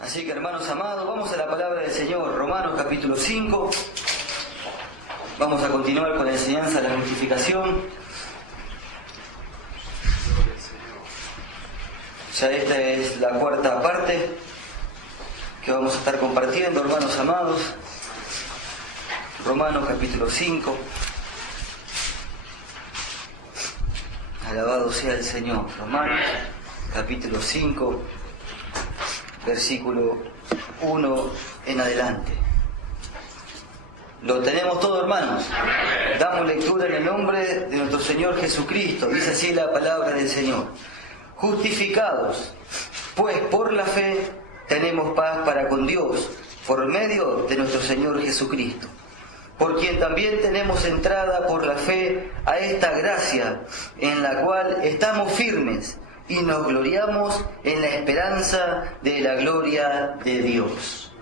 Así que, hermanos amados, vamos a la palabra del Señor, Romanos capítulo 5. Vamos a continuar con la enseñanza de la justificación. Ya esta es la cuarta parte que vamos a estar compartiendo, hermanos amados. Romanos capítulo 5. Alabado sea el Señor. Romanos capítulo 5, versículo 1 en adelante. Lo tenemos todo, hermanos. Damos lectura en el nombre de nuestro Señor Jesucristo. Dice así la palabra del Señor. Justificados, pues por la fe tenemos paz para con Dios, por medio de nuestro Señor Jesucristo, por quien también tenemos entrada por la fe a esta gracia, en la cual estamos firmes y nos gloriamos en la esperanza de la gloria de Dios.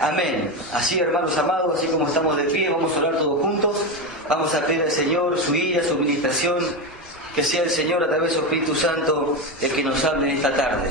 Amén. Así, hermanos amados, así como estamos de pie, vamos a orar todos juntos. Vamos a pedir al Señor su guía, su administración. Que sea el Señor a través de su Espíritu Santo el que nos hable en esta tarde.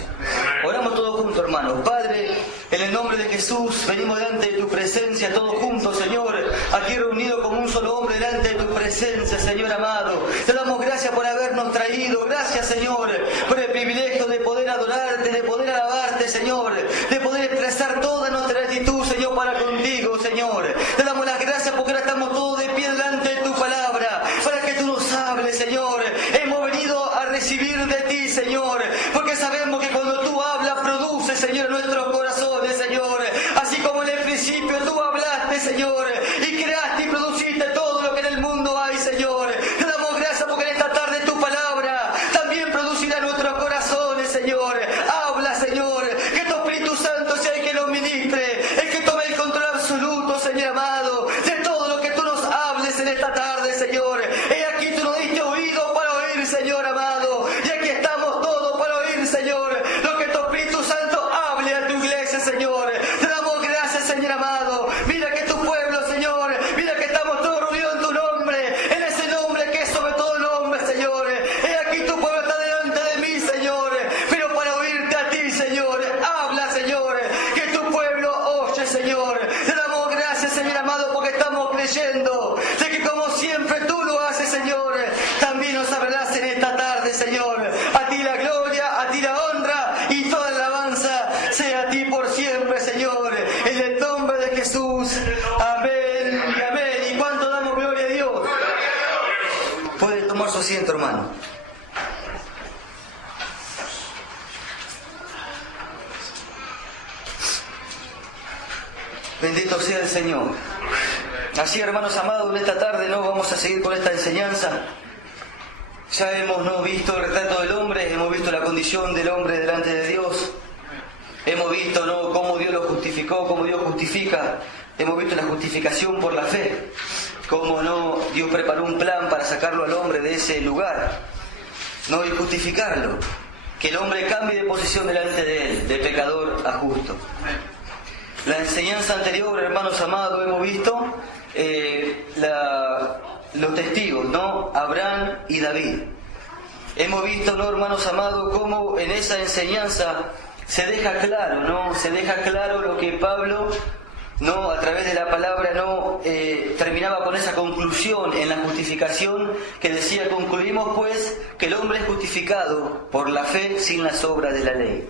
Oramos todos juntos, hermanos. Padre, en el nombre de Jesús, venimos delante de tu presencia, todos juntos, Señor, aquí reunidos como un solo hombre delante de tu presencia, Señor amado. Te damos gracias por habernos traído. Gracias, Señor, por el privilegio de poder adorarte, de poder alabarte, Señor, de poder expresar toda nuestra gratitud, Señor, para contigo, Señor. Te damos las gracias porque ahora estamos todos de pie delante de tu palabra, para que tú nos hables, Señor. Hemos venido a recibir de ti, Señor, porque sabemos que cuando tú hablas, produce, Señor, nuestros corazones, Señor. Así como en el principio tú hablaste, Señor, y creaste y produciste todo lo que en el mundo hay, Señor. Te damos gracias porque en esta tarde tu palabra también producirá nuestros corazones, Señor. Habla, Señor, que tu Espíritu Santo sea el que nos ministre, el que tome el control absoluto, Señor amado, de todo lo que tú nos hables en esta tarde, Señor. He aquí tú nos diste oído para oír, Señor amado, y aquí estamos todos para oír, Señor, lo que tu Espíritu Santo hable a tu iglesia, Señor. Te damos gracias, Señor amado. Mira que tu pueblo, Señor, mira que estamos todos reunidos en tu nombre, en ese nombre que es sobre todo nombre, Señor. He aquí tu pueblo está delante de mí, Señor, pero para oírte a ti, Señor. Habla, Señor, que tu pueblo oye, Señor. Te damos gracias, Señor amado, porque estamos creyendo de que como siempre tú lo haces, Señor, también nos hablarás en esta tarde, Señor. A ti la gloria, a ti la honra y toda la alabanza sea a ti por siempre, Señor. En el nombre de Jesús. Amén y amén. ¿Y cuánto damos gloria a Dios? Puede tomar su asiento, hermano. Bendito sea el Señor. Así, hermanos amados, en esta tarde no vamos a seguir con esta enseñanza. Ya hemos visto el retrato del hombre, hemos visto la condición del hombre delante de Dios. Hemos visto cómo Dios lo justificó, cómo Dios justifica. Hemos visto la justificación por la fe. Cómo Dios preparó un plan para sacarlo al hombre de ese lugar. Y justificarlo. Que el hombre cambie de posición delante de él, de pecador a justo. La enseñanza anterior, hermanos amados, hemos visto los testigos, Abraham y David. Hemos visto, hermanos amados, cómo en esa enseñanza se deja claro, se deja claro lo que Pablo, a través de la palabra, terminaba con esa conclusión en la justificación que decía: concluimos pues que el hombre es justificado por la fe sin las obras de la ley.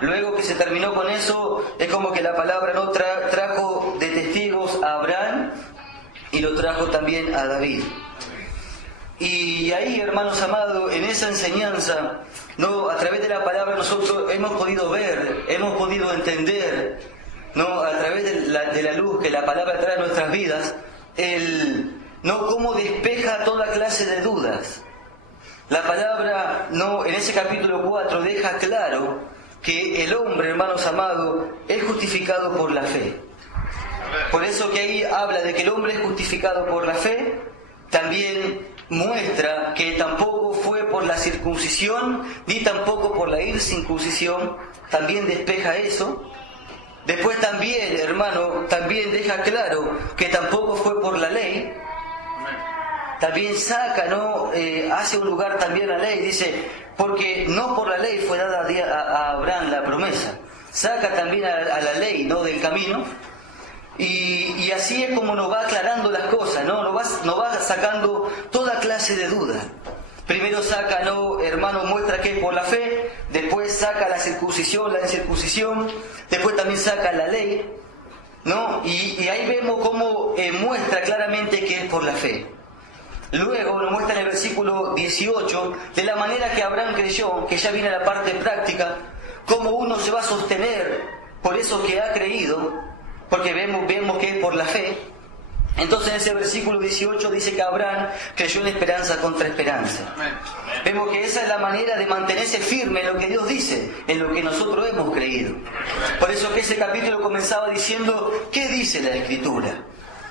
Luego que se terminó con eso, es como que la palabra trajo de testigos a Abraham y lo trajo también a David. Y ahí, hermanos amados, en esa enseñanza, a través de la palabra nosotros hemos podido ver, hemos podido entender, a través de la luz que la palabra trae a nuestras vidas, cómo despeja toda clase de dudas. La palabra, en ese capítulo 4 deja claro que el hombre, hermanos amados, es justificado por la fe. Por eso que ahí habla de que el hombre es justificado por la fe, también muestra que tampoco fue por la circuncisión, ni tampoco por la incircuncisión, también despeja eso. Después también, hermano, también deja claro que tampoco fue por la ley, también saca, ¿no? Hace un lugar también a la ley, dice, porque no por la ley fue dada a Abraham la promesa. Saca también a la ley, ¿no? Del camino. Y así es como nos va aclarando las cosas, ¿no? Nos va sacando toda clase de duda. Primero saca, ¿no? Hermano, muestra que es por la fe. Después saca la circuncisión, la incircuncisión. Después también saca la ley, ¿no? Y ahí vemos cómo muestra claramente que es por la fe. Luego nos muestra en el versículo 18 de la manera que Abraham creyó, que ya viene la parte práctica, cómo uno se va a sostener por eso que ha creído, porque vemos que es por la fe. Entonces en ese versículo 18 dice que Abraham creyó en esperanza contra esperanza. Vemos que esa es la manera de mantenerse firme en lo que Dios dice, en lo que nosotros hemos creído. Por eso que ese capítulo comenzaba diciendo, ¿qué dice la Escritura?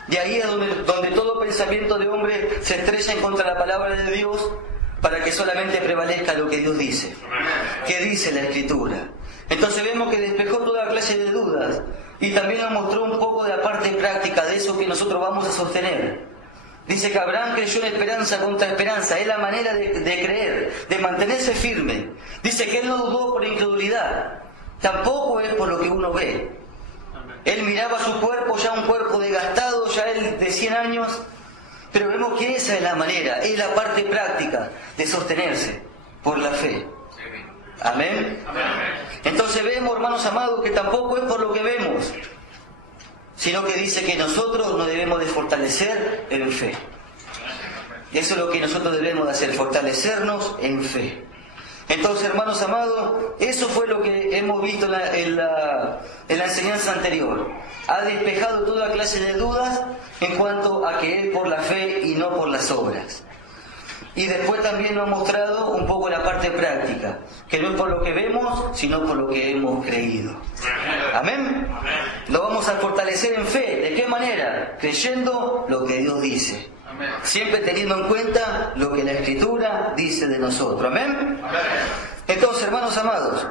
De ahí es donde todo pensamiento de hombre se estrella en contra la palabra de Dios, para que solamente prevalezca lo que Dios dice. ¿Qué dice la Escritura? Entonces vemos que despejó toda clase de dudas y también nos mostró un poco de la parte práctica de eso que nosotros vamos a sostener. Dice que Abraham creyó en esperanza contra esperanza. Es la manera de creer, de mantenerse firme. Dice que él no dudó por incredulidad. Tampoco es por lo que uno ve. Él miraba su cuerpo, ya un cuerpo desgastado, ya él de 100 años. Pero vemos que esa es la manera, es la parte práctica de sostenerse por la fe. Amén. Entonces vemos, hermanos amados, que tampoco es por lo que vemos, sino que dice que nosotros nos debemos de fortalecer en fe. Eso es lo que nosotros debemos de hacer, fortalecernos en fe. Entonces, hermanos amados, eso fue lo que hemos visto en la enseñanza anterior. Ha despejado toda clase de dudas en cuanto a que es por la fe y no por las obras. Y después también nos ha mostrado un poco la parte práctica, que no es por lo que vemos, sino por lo que hemos creído. Amén. Lo vamos a fortalecer en fe. ¿De qué manera? Creyendo lo que Dios dice. Siempre teniendo en cuenta lo que la Escritura dice de nosotros. Amén. Entonces, hermanos amados,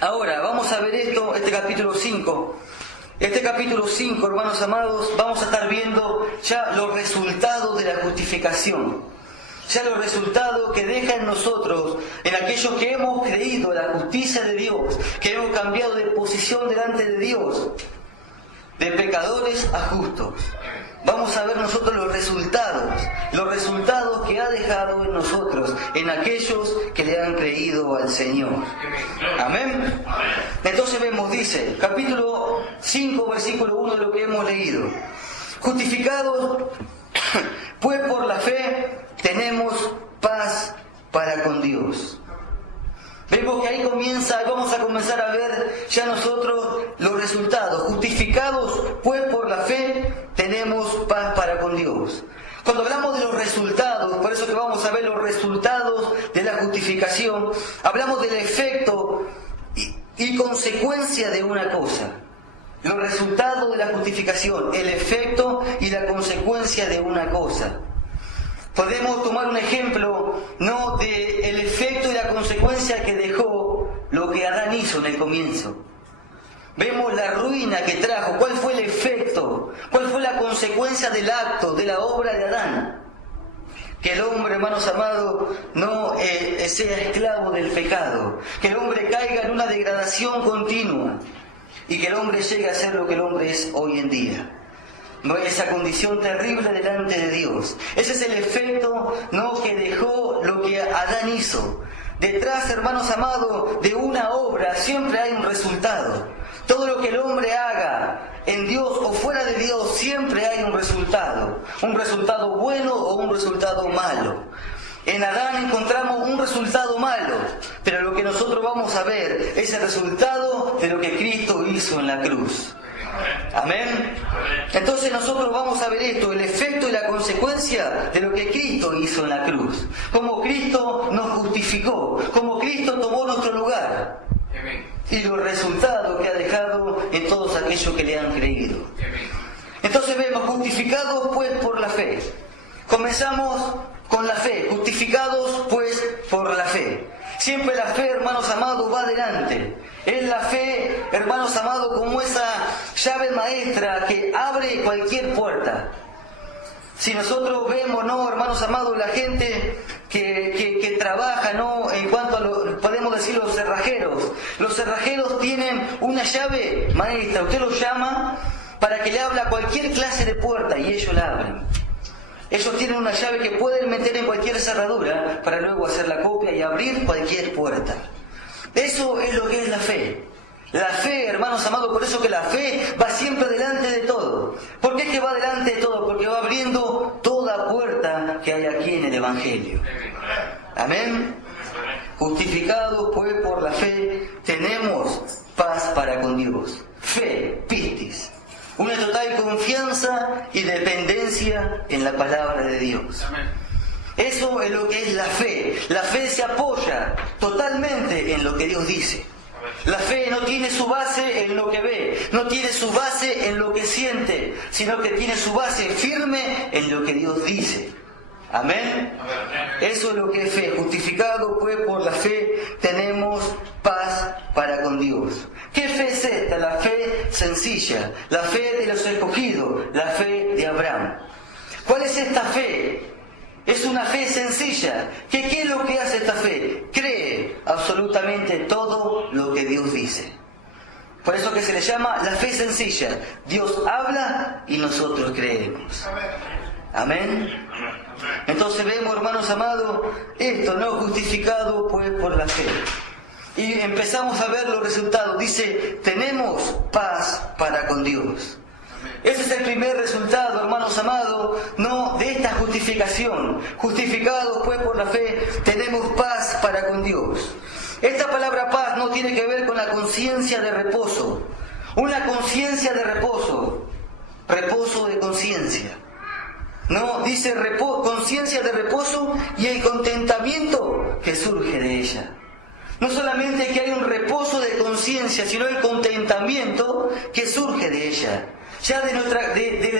ahora vamos a ver este capítulo 5. Este capítulo 5, hermanos amados, vamos a estar viendo ya los resultados de la justificación. Ya los resultados que deja en nosotros, en aquellos que hemos creído la justicia de Dios, que hemos cambiado de posición delante de Dios, de pecadores a justos. Vamos a ver nosotros los resultados que ha dejado en nosotros, en aquellos que le han creído al Señor. Amén. Entonces vemos, dice, capítulo 5, versículo 1 de lo que hemos leído. Justificados, pues por la fe tenemos paz para con Dios. Vemos que ahí vamos a comenzar a ver ya nosotros los resultados. Justificados, pues por la fe tenemos paz para con Dios. Cuando hablamos de los resultados, por eso que vamos a ver los resultados de la justificación, hablamos del efecto y consecuencia de una cosa. Los resultados de la justificación, el efecto y la consecuencia de una cosa. Podemos tomar un ejemplo, ¿no?, del efecto y la consecuencia que dejó lo que Adán hizo en el comienzo. Vemos la ruina que trajo. ¿Cuál fue el efecto? ¿Cuál fue la consecuencia del acto, de la obra de Adán? Que el hombre, hermanos amados, no sea esclavo del pecado. Que el hombre caiga en una degradación continua. Y que el hombre llegue a ser lo que el hombre es hoy en día. No hay esa condición terrible delante de Dios. Ese es el efecto, ¿no?, que dejó lo que Adán hizo. Detrás, hermanos amados, de una obra siempre hay un resultado. Todo lo que el hombre haga en Dios o fuera de Dios, siempre hay un resultado. Un resultado bueno o un resultado malo. En Adán encontramos un resultado malo, pero lo que nosotros vamos a ver es el resultado de lo que Cristo hizo en la cruz. Amén. Entonces nosotros vamos a ver esto, el efecto y la consecuencia de lo que Cristo hizo en la cruz. Como Cristo nos justificó, como Cristo tomó nuestro lugar. Y los resultados que ha dejado en todos aquellos que le han creído. Entonces vemos, justificados pues por la fe. Comenzamos con la fe, justificados pues por la fe. Siempre la fe, hermanos amados, va adelante. Es la fe, hermanos amados, como esa llave maestra que abre cualquier puerta. Si nosotros vemos, ¿no, hermanos amados, la gente que trabaja, ¿no? En cuanto a podemos decir los cerrajeros tienen una llave maestra, usted los llama para que le abra cualquier clase de puerta y ellos la abren. Ellos tienen una llave que pueden meter en cualquier cerradura para luego hacer la copia y abrir cualquier puerta. Eso es lo que es la fe. La fe, hermanos amados, por eso que la fe va siempre delante de todo. ¿Por qué es que va delante de todo? Porque va abriendo toda puerta que hay aquí en el Evangelio. Amén. Justificados pues por la fe, tenemos paz para con Dios. Fe, pistis. Una total confianza y dependencia en la palabra de Dios. Eso es lo que es la fe. La fe se apoya totalmente en lo que Dios dice. La fe no tiene su base en lo que ve, no tiene su base en lo que siente, sino que tiene su base firme en lo que Dios dice. Amén. Eso es lo que es fe. Justificado pues por la fe, tenemos paz para con Dios. ¿Qué fe es esta? La fe sencilla, la fe de los escogidos, la fe de Abraham. ¿Cuál es esta fe? Es una fe sencilla. ¿Qué es lo que hace esta fe? Cree absolutamente todo lo que Dios dice. Por eso que se le llama la fe sencilla. Dios habla y nosotros creemos. Amén. Entonces vemos, hermanos amados, esto, ¿no? Justificado pues por la fe. Y empezamos a ver los resultados. Dice, tenemos paz para con Dios. Ese es el primer resultado, hermanos amados, no de esta justificación. Justificados pues por la fe, tenemos paz para con Dios. Esta palabra paz no tiene que ver con la conciencia de reposo. Una conciencia de reposo. Reposo de conciencia. No, dice conciencia de reposo y el contentamiento que surge de ella. No solamente que hay un reposo de conciencia, sino el contentamiento que surge de ella. Ya de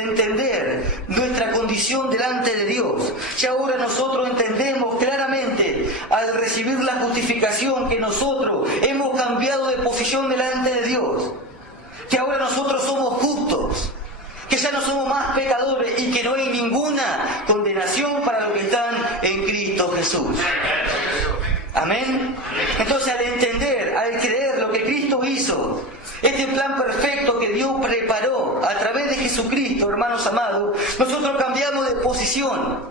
entender nuestra condición delante de Dios. Ya ahora nosotros entendemos claramente, al recibir la justificación, que nosotros hemos cambiado de posición delante de Dios. Que ahora nosotros somos justos. Que ya no somos más pecadores y que no hay ninguna condenación para los que están en Cristo Jesús. Amén. Entonces, al entender, al creer lo que Cristo hizo, este plan perfecto que Dios preparó a través de Jesucristo, hermanos amados, nosotros cambiamos de posición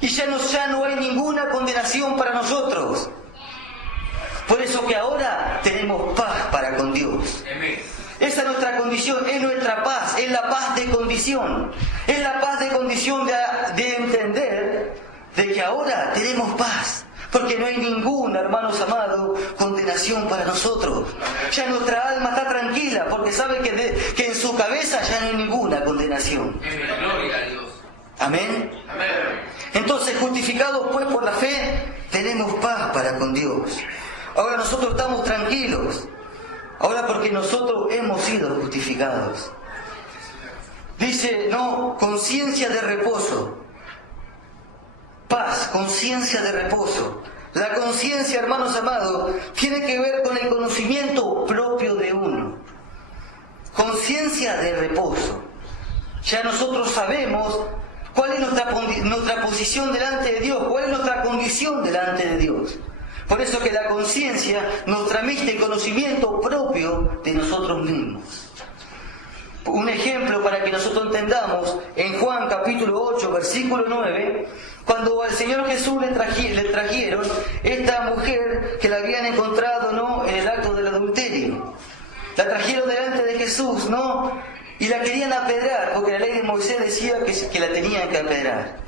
y ya no hay ninguna condenación para nosotros. Por eso que ahora tenemos paz para con Dios. Esa es nuestra condición, es nuestra paz, es la paz de condición. Es la paz de condición de entender de que ahora tenemos paz. Porque no hay ninguna, hermanos amados, condenación para nosotros. Ya nuestra alma está tranquila porque sabe que en su cabeza ya no hay ninguna condenación. Gloria a Dios. Amén. Entonces, justificados pues por la fe, tenemos paz para con Dios. Ahora nosotros estamos tranquilos. Ahora porque nosotros hemos sido justificados. Dice, no, conciencia de reposo. Paz, conciencia de reposo. La conciencia, hermanos amados, tiene que ver con el conocimiento propio de uno. Conciencia de reposo. Ya nosotros sabemos cuál es nuestra posición delante de Dios, cuál es nuestra condición delante de Dios. Por eso que la conciencia nos transmite el conocimiento propio de nosotros mismos. Un ejemplo para que nosotros entendamos, en Juan capítulo 8, versículo 9, cuando al Señor Jesús le trajeron esta mujer que la habían encontrado, ¿no?, en el acto del adulterio. La trajeron delante de Jesús, ¿no?, y la querían apedrear, porque la ley de Moisés decía que la tenían que apedrear.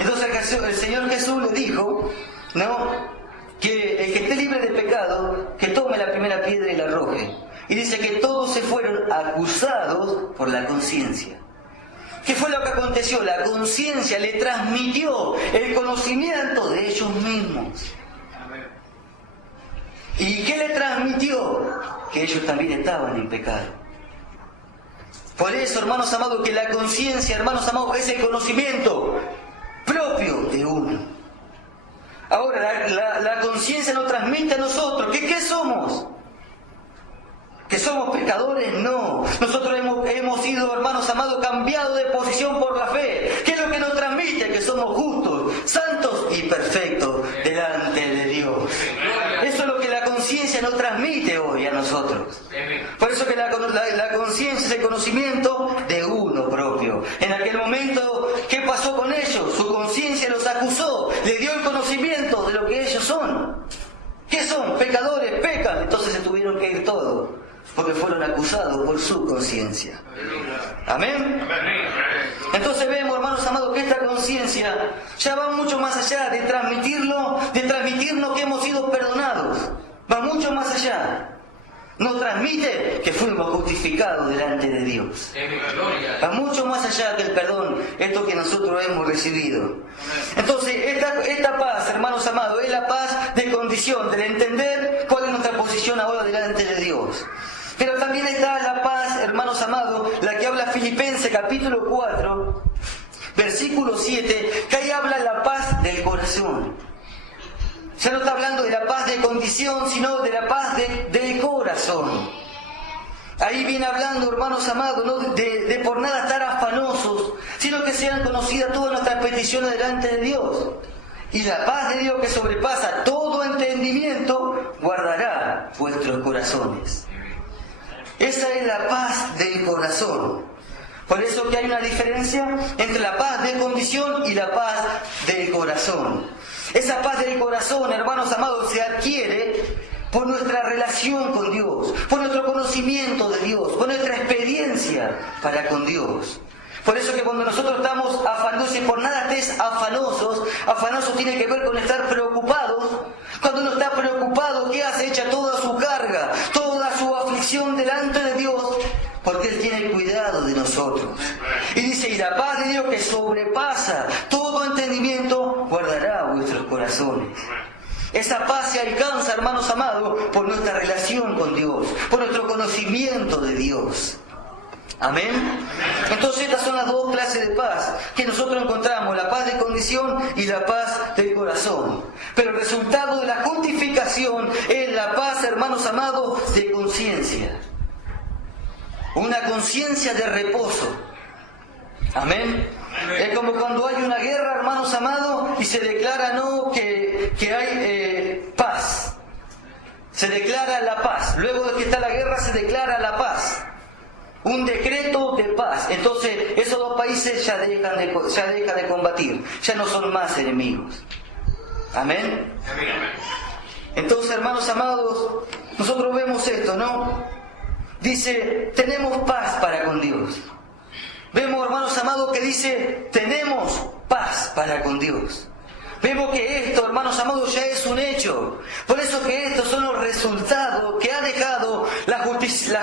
Entonces el Señor Jesús le dijo, ¿no?, que el que esté libre de pecado, que tome la primera piedra y la arroje. Y dice que todos se fueron acusados por la conciencia. ¿Qué fue lo que aconteció? La conciencia le transmitió el conocimiento de ellos mismos. ¿Y qué le transmitió? Que ellos también estaban en pecado. Por eso, hermanos amados, que la conciencia, hermanos amados, es el conocimiento propio de uno. Ahora, la conciencia nos transmite a nosotros que ¿qué somos? Que somos pecadores? No. Nosotros hemos sido, hermanos amados, cambiados de posición por la fe. ¿Qué es lo que nos transmite? Que somos justos, santos y perfectos delante de Dios. Eso es lo que la conciencia nos transmite hoy a nosotros. Por eso que la conciencia es el conocimiento de uno propio. En aquel momento, ¿qué pasó con ellos? Su conciencia los acusó, le dio el conocimiento de lo que ellos son. ¿Qué son? Pecadores, pecan. Entonces se tuvieron que ir todos, porque fueron acusados por su conciencia. ¿Amén? Entonces vemos, hermanos amados, que esta conciencia ya va mucho más allá de transmitirnos que hemos sido perdonados. Va mucho más allá. Nos transmite que fuimos justificados delante de Dios. Va mucho más allá que el perdón, esto que nosotros hemos recibido. Entonces, esta paz, hermanos amados, es la paz de condición, del entender cuál es nuestra posición ahora delante de Dios. Pero también está la paz, hermanos amados, la que habla Filipenses capítulo 4, versículo 7, que ahí habla la paz del corazón. Ya no está hablando de la paz de condición, sino de la paz del corazón. Ahí viene hablando, hermanos amados, no de por nada estar afanosos, sino que sean conocidas todas nuestras peticiones delante de Dios. Y la paz de Dios, que sobrepasa todo entendimiento, guardará vuestros corazones. Esa es la paz del corazón. Por eso que hay una diferencia entre la paz de condición y la paz del corazón. Esa paz del corazón, hermanos amados, se adquiere por nuestra relación con Dios, por nuestro conocimiento de Dios, por nuestra experiencia para con Dios. Por eso que cuando nosotros estamos afanosos, y por nada estés afanosos tiene que ver con estar preocupados. Cuando uno está preocupado, ¿qué hace? Echa toda su carga, toda su aflicción delante de Dios, porque Él tiene cuidado de nosotros. Y dice, y la paz de Dios que sobrepasa todo entendimiento, guardará vuestros corazones. Esa paz se alcanza, hermanos amados, por nuestra relación con Dios, por nuestro conocimiento de Dios. Amén. Entonces estas son las dos clases de paz que nosotros encontramos, la paz de condición y la paz del corazón. Pero el resultado de la justificación es la paz, hermanos amados, de conciencia. Una conciencia de reposo. Amén. Es como cuando hay una guerra, hermanos amados, y se declara que hay paz. Se declara la paz. Luego de que está la guerra se declara la paz. Un decreto de paz. Entonces esos dos países ya dejan de combatir. Ya no son más enemigos. Amén. Entonces, hermanos amados, nosotros vemos esto, ¿no? Dice, tenemos paz para con Dios. Vemos, hermanos amados, que dice, tenemos paz para con Dios. Vemos que esto, hermanos amados, ya es un hecho. Por eso que estos son los resultados que ha dejado la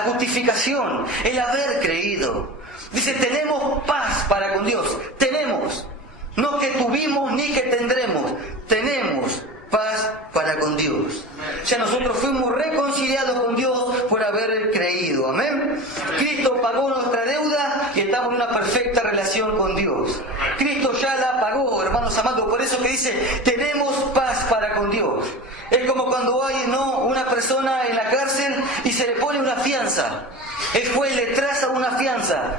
justificación, el haber creído. Dice, tenemos paz para con Dios. Tenemos. No que tuvimos ni que tendremos. Tenemos paz para con Dios. Ya nosotros fuimos reconciliados con Dios por haber creído. Amén. Cristo pagó nuestra deuda y estamos en una perfecta relación con Dios. Cristo ya la pagó, hermanos amados. Por eso que dice, tenemos paz para con Dios. Es como cuando hay una persona en la cárcel y se le pone una fianza. El juez le traza una fianza,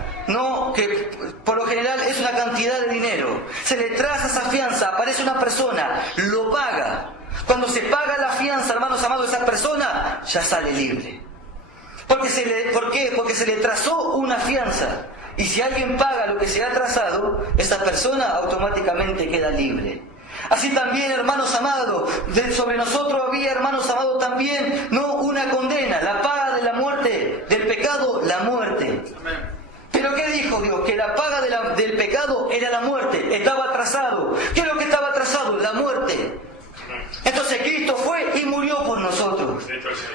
que por lo general es una cantidad de dinero. Se le traza esa fianza, aparece una persona, lo paga. Cuando se paga la fianza, hermanos amados, esa persona ya sale libre. ¿Por qué? Porque se le trazó una fianza. Y si alguien paga lo que se ha trazado, esa persona automáticamente queda libre. Así también, hermanos amados, sobre nosotros había, hermanos amados, también una condena, la paga de la muerte, del pecado, la muerte. ¿Pero qué dijo Dios? Que la paga del pecado era la muerte, estaba atrasado. ¿Qué es lo que estaba atrasado? La muerte. Entonces Cristo fue y murió por nosotros.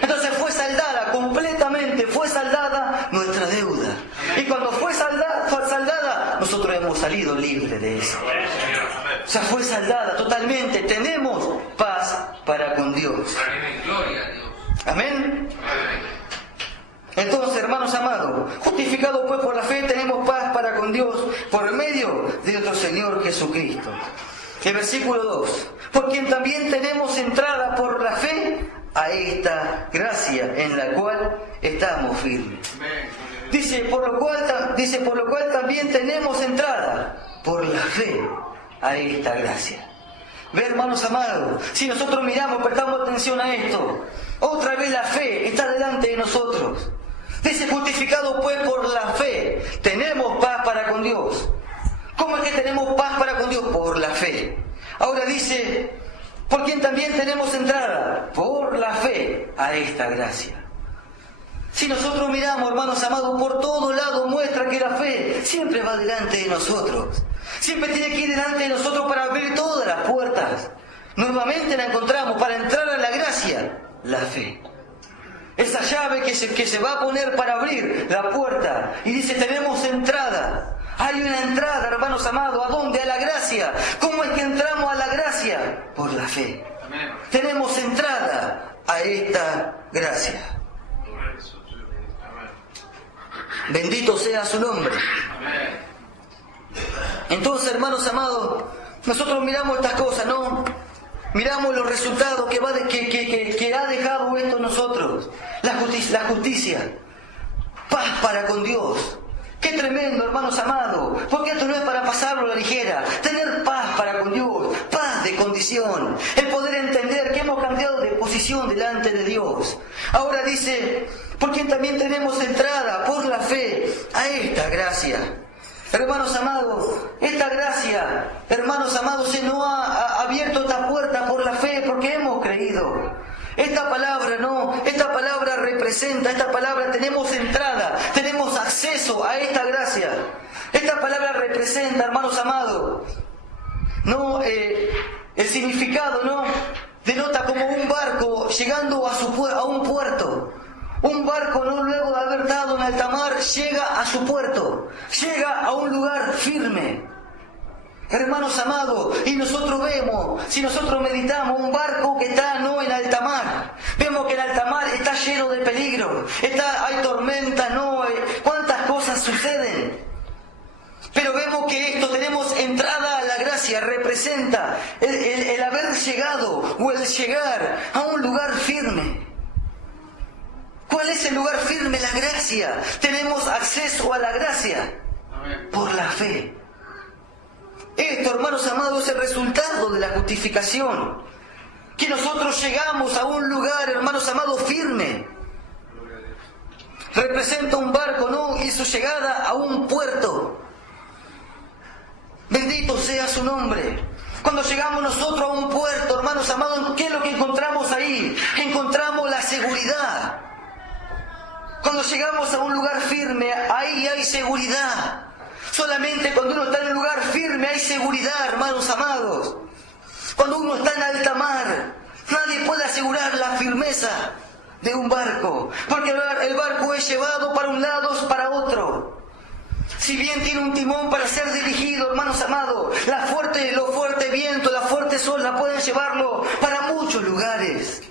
Entonces fue saldada completamente, fue saldada nuestra deuda. Y cuando fue saldada, nosotros hemos salido libres de eso. O sea, fue saldada totalmente. Tenemos paz para con Dios. Amén. Entonces, hermanos amados, justificados pues por la fe, tenemos paz para con Dios por medio de nuestro Señor Jesucristo. El versículo 2. Por quien también tenemos entrada por la fe a esta gracia en la cual estamos firmes. Dice, por lo cual también tenemos entrada por la fe a esta gracia. Ve, hermanos amados, si nosotros miramos, prestamos atención a esto, otra vez la fe está delante de nosotros. Dice, justificado pues por la fe, tenemos paz para con Dios. ¿Cómo es que tenemos paz para con Dios? Por la fe. Ahora dice, por quien también tenemos entrada, por la fe, a esta gracia. Si nosotros miramos, hermanos amados, por todo lado muestra que la fe siempre va delante de nosotros. Siempre tiene que ir delante de nosotros para abrir todas las puertas. Nuevamente la encontramos para entrar a la gracia, la fe. Esa llave que se va a poner para abrir la puerta. Y dice, tenemos entrada. Hay una entrada, hermanos amados. ¿A dónde? A la gracia. ¿Cómo es que entramos a la gracia? Por la fe. Amén. Tenemos entrada a esta gracia. Bendito sea su nombre. Amén. Entonces, hermanos amados, nosotros miramos estas cosas, ¿no? Miramos los resultados que ha dejado esto en nosotros. La justicia. Paz para con Dios. Qué tremendo, hermanos amados. Porque esto no es para pasarlo a la ligera. Tener paz para con Dios. Paz de condición. El poder entender que hemos cambiado de posición delante de Dios. Ahora dice, por quien también tenemos entrada por la fe a esta gracia. Hermanos amados, esta gracia, hermanos amados, se nos ha abierto esta puerta por la fe, porque hemos creído. Esta palabra representa, esta palabra tenemos entrada, tenemos acceso a esta gracia. Esta palabra representa, hermanos amados, el significado, denota como un barco llegando a un puerto. Un barco, luego de haber estado en alta mar, llega a su puerto, llega a un lugar firme. Hermanos amados, y nosotros vemos, si nosotros meditamos, un barco que está en alta mar. Vemos que en alta mar está lleno de peligro, hay tormentas, cuántas cosas suceden. Pero vemos que esto, tenemos entrada a la gracia, representa el haber llegado o el llegar a un lugar firme. ¿Cuál es el lugar firme? La gracia. Tenemos acceso a la gracia por la fe. Esto, hermanos amados, es el resultado de la justificación. Que nosotros llegamos a un lugar, hermanos amados, firme. Representa un barco, y su llegada a un puerto. Bendito sea su nombre. Cuando llegamos nosotros a un puerto, hermanos amados, ¿qué es lo que encontramos ahí? Encontramos la seguridad. Cuando llegamos a un lugar firme, ahí hay seguridad. Solamente cuando uno está en un lugar firme hay seguridad, hermanos amados. Cuando uno está en alta mar, nadie puede asegurar la firmeza de un barco. Porque el barco es llevado para un lado, para otro. Si bien tiene un timón para ser dirigido, hermanos amados, los fuertes vientos, la fuerte sol, pueden llevarlo para muchos lugares.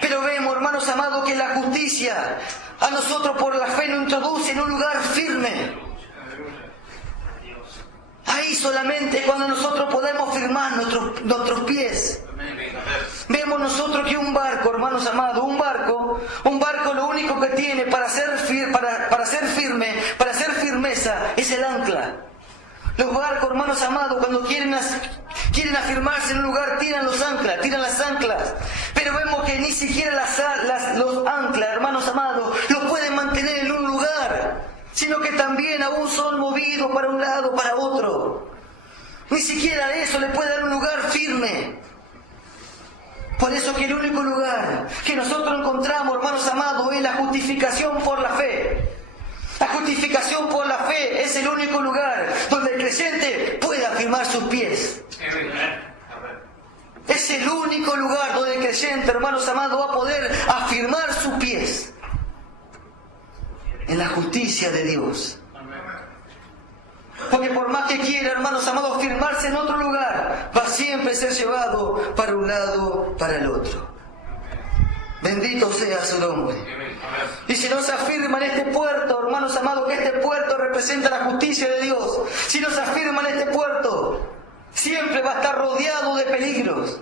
Pero vemos, hermanos amados, que la justicia a nosotros por la fe nos introduce en un lugar firme. Ahí solamente cuando nosotros podemos firmar nuestros pies. Vemos nosotros que un barco, hermanos amados, un barco lo único que tiene para ser firmeza es el ancla. Los barcos, hermanos amados, cuando quieren afirmarse en un lugar, tiran las anclas. Pero vemos que ni siquiera los anclas, hermanos amados, los pueden mantener en un lugar, sino que también aún son movidos para un lado, para otro. Ni siquiera eso le puede dar un lugar firme. Por eso que el único lugar que nosotros encontramos, hermanos amados, es la justificación por la fe. La justificación por la fe es el único lugar donde el creyente puede afirmar sus pies. Es el único lugar donde el creyente, hermanos amados, va a poder afirmar sus pies en la justicia de Dios. Porque por más que quiera, hermanos amados, afirmarse en otro lugar, va siempre a ser llevado para un lado, para el otro. Bendito sea su nombre. Y si no se afirma en este puerto, hermanos amados, que este puerto representa la justicia de Dios, si no se afirma en este puerto, siempre va a estar rodeado de peligros.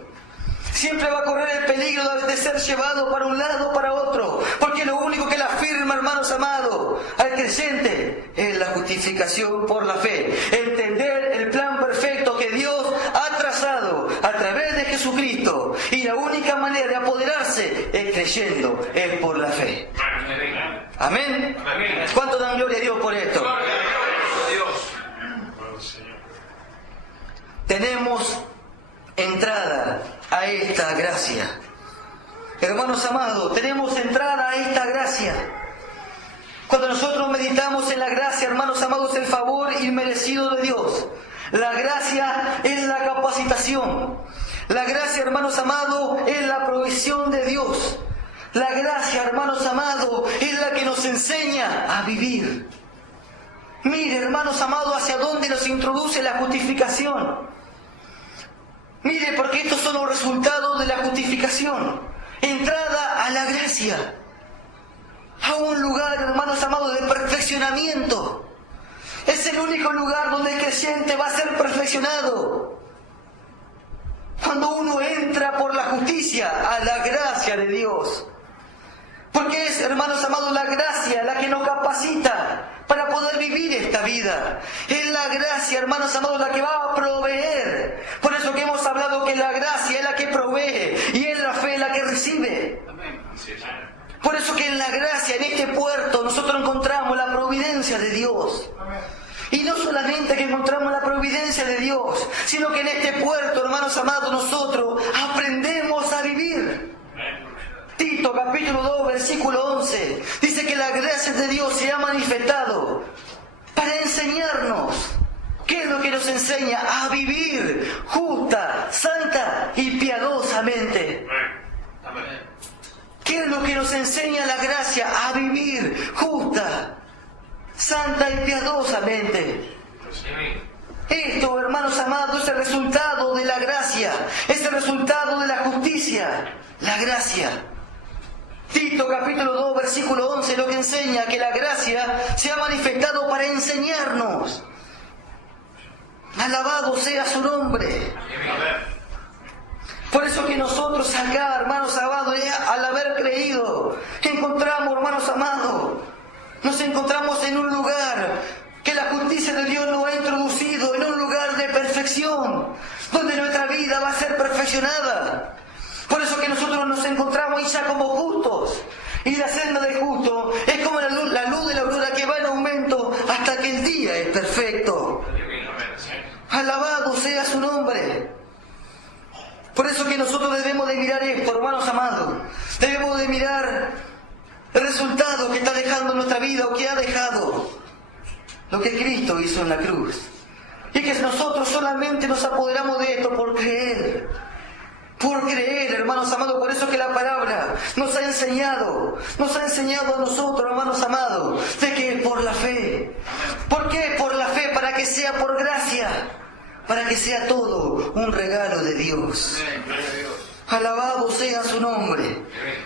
Siempre va a correr el peligro de ser llevado para un lado o para otro. Porque lo único que la firma, hermanos amados, al creyente es la justificación por la fe. Entender el plan perfecto que Dios ha trazado a través de Jesucristo. Y la única manera de apoderarse es creyendo, es por la fe. Amén. ¿Cuánto dan gloria a Dios por esto? Tenemos entrada a esta gracia. Hermanos amados, tenemos entrada a esta gracia. Cuando nosotros meditamos en la gracia, hermanos amados, el favor inmerecido de Dios. La gracia es la capacitación. La gracia, hermanos amados, es la provisión de Dios. La gracia, hermanos amados, es la que nos enseña a vivir. Mire, hermanos amados, hacia dónde nos introduce la justificación. Mire, porque estos son los resultados de la justificación. Entrada a la gracia. A un lugar, hermanos amados, de perfeccionamiento. Es el único lugar donde el creyente va a ser perfeccionado. Cuando uno entra por la justicia a la gracia de Dios. Porque es, hermanos amados, la gracia la que nos capacita para poder vivir esta vida. Es la gracia, hermanos amados, la que va a proveer. Por eso que hemos hablado que la gracia es la que provee y es la fe la que recibe. Por eso que en la gracia, en este puerto, nosotros encontramos la providencia de Dios. Y no solamente que encontramos la providencia de Dios, sino que en este puerto, hermanos amados, nosotros aprendemos a vivir. Tito capítulo 2 versículo 11 dice que la gracia de Dios se ha manifestado para enseñarnos. ¿Qué es lo que nos enseña? A vivir justa, santa y piadosamente. ¿Qué es lo que nos enseña la gracia? A vivir justa, santa y piadosamente. Esto, hermanos amados, es el resultado de la gracia, es el resultado de la justicia, la gracia. Tito capítulo 2 versículo 11 lo que enseña que la gracia se ha manifestado para enseñarnos. Alabado sea su nombre. Por eso que nosotros acá, hermanos amados, al haber creído, encontramos, hermanos amados, nos encontramos en un lugar que la justicia de Dios nos ha introducido, en un lugar de perfección, donde nuestra vida va a ser perfeccionada. Por eso que nosotros nos encontramos ya como justos. Y la senda del justo es como la luz de la aurora que va en aumento hasta que el día es perfecto. Alabado sea su nombre. Por eso que nosotros debemos de mirar esto, hermanos amados. Debemos de mirar el resultado que está dejando en nuestra vida o que ha dejado lo que Cristo hizo en la cruz. Y que nosotros solamente nos apoderamos de esto por creer. Por creer, hermanos amados. Por eso que la palabra nos ha enseñado a nosotros, hermanos amados, de que por la fe. ¿Por qué? Por la fe, para que sea por gracia, para que sea todo un regalo de Dios. Alabado sea su nombre.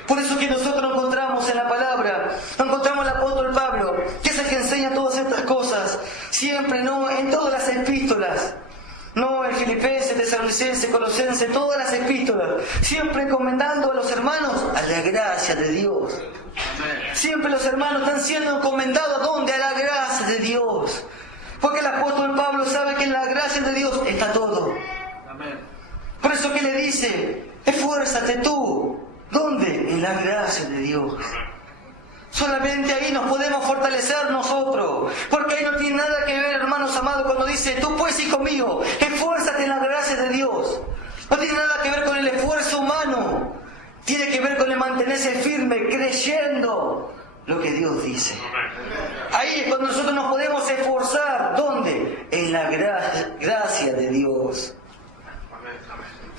Por eso que nosotros encontramos en la palabra, encontramos al apóstol Pablo, que es el que enseña todas estas cosas, siempre, no en todas las epístolas. No, en Filipenses, Tesalonicenses, Colosenses, todas las epístolas, siempre encomendando a los hermanos a la gracia de Dios. Siempre los hermanos están siendo encomendados ¿a dónde? A la gracia de Dios. Porque el apóstol Pablo sabe que en la gracia de Dios está todo. Por eso que le dice, esfuérzate tú. ¿Dónde? En la gracia de Dios. Solamente ahí nos podemos fortalecer nosotros. Porque ahí no tiene nada que ver, hermanos amados, cuando dice, tú pues, hijo mío, esfuérzate en la gracia de Dios. No tiene nada que ver con el esfuerzo humano. Tiene que ver con el mantenerse firme, creyendo lo que Dios dice. Ahí es cuando nosotros nos podemos esforzar. ¿Dónde? En la gracia de Dios.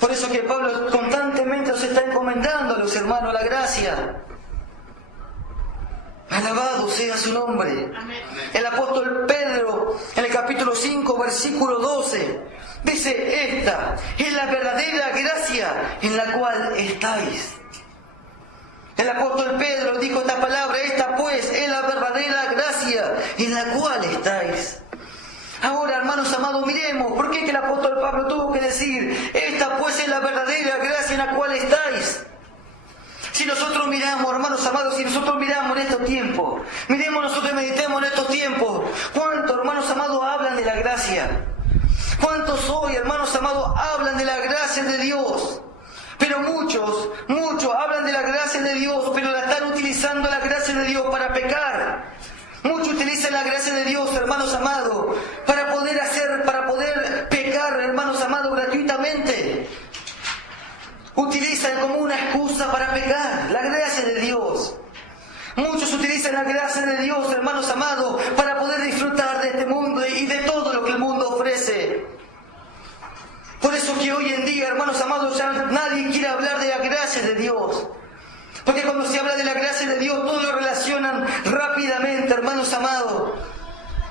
Por eso que Pablo constantemente nos está encomendando a los hermanos a la gracia. Alabado sea su nombre. El apóstol Pedro, en el capítulo 5, versículo 12, dice, esta es la verdadera gracia en la cual estáis. El apóstol Pedro dijo esta palabra, esta pues es la verdadera gracia en la cual estáis. Ahora, hermanos amados, amados, miremos, ¿por qué que el apóstol Pablo tuvo que decir, esta pues es la verdadera gracia en la cual estáis? Si nosotros miramos, hermanos amados, si nosotros miramos en estos tiempos, miremos nosotros y meditemos en estos tiempos, ¿cuántos, hermanos amados, hablan de la gracia? ¿Cuántos hoy, hermanos amados, hablan de la gracia de Dios? Pero muchos hablan de la gracia de Dios, pero la están utilizando la gracia de Dios para pecar. Muchos utilizan la gracia de Dios, hermanos amados, para poder pecar, hermanos amados, gratuitamente. Utilizan como una excusa para pecar la gracia de Dios. Muchos utilizan la gracia de Dios, hermanos amados, para poder disfrutar de este mundo y de todo lo que el mundo ofrece. Por eso que hoy en día, hermanos amados, ya nadie quiere hablar de la gracia de Dios. Porque cuando se habla de la gracia de Dios, todos lo relacionan rápidamente, hermanos amados,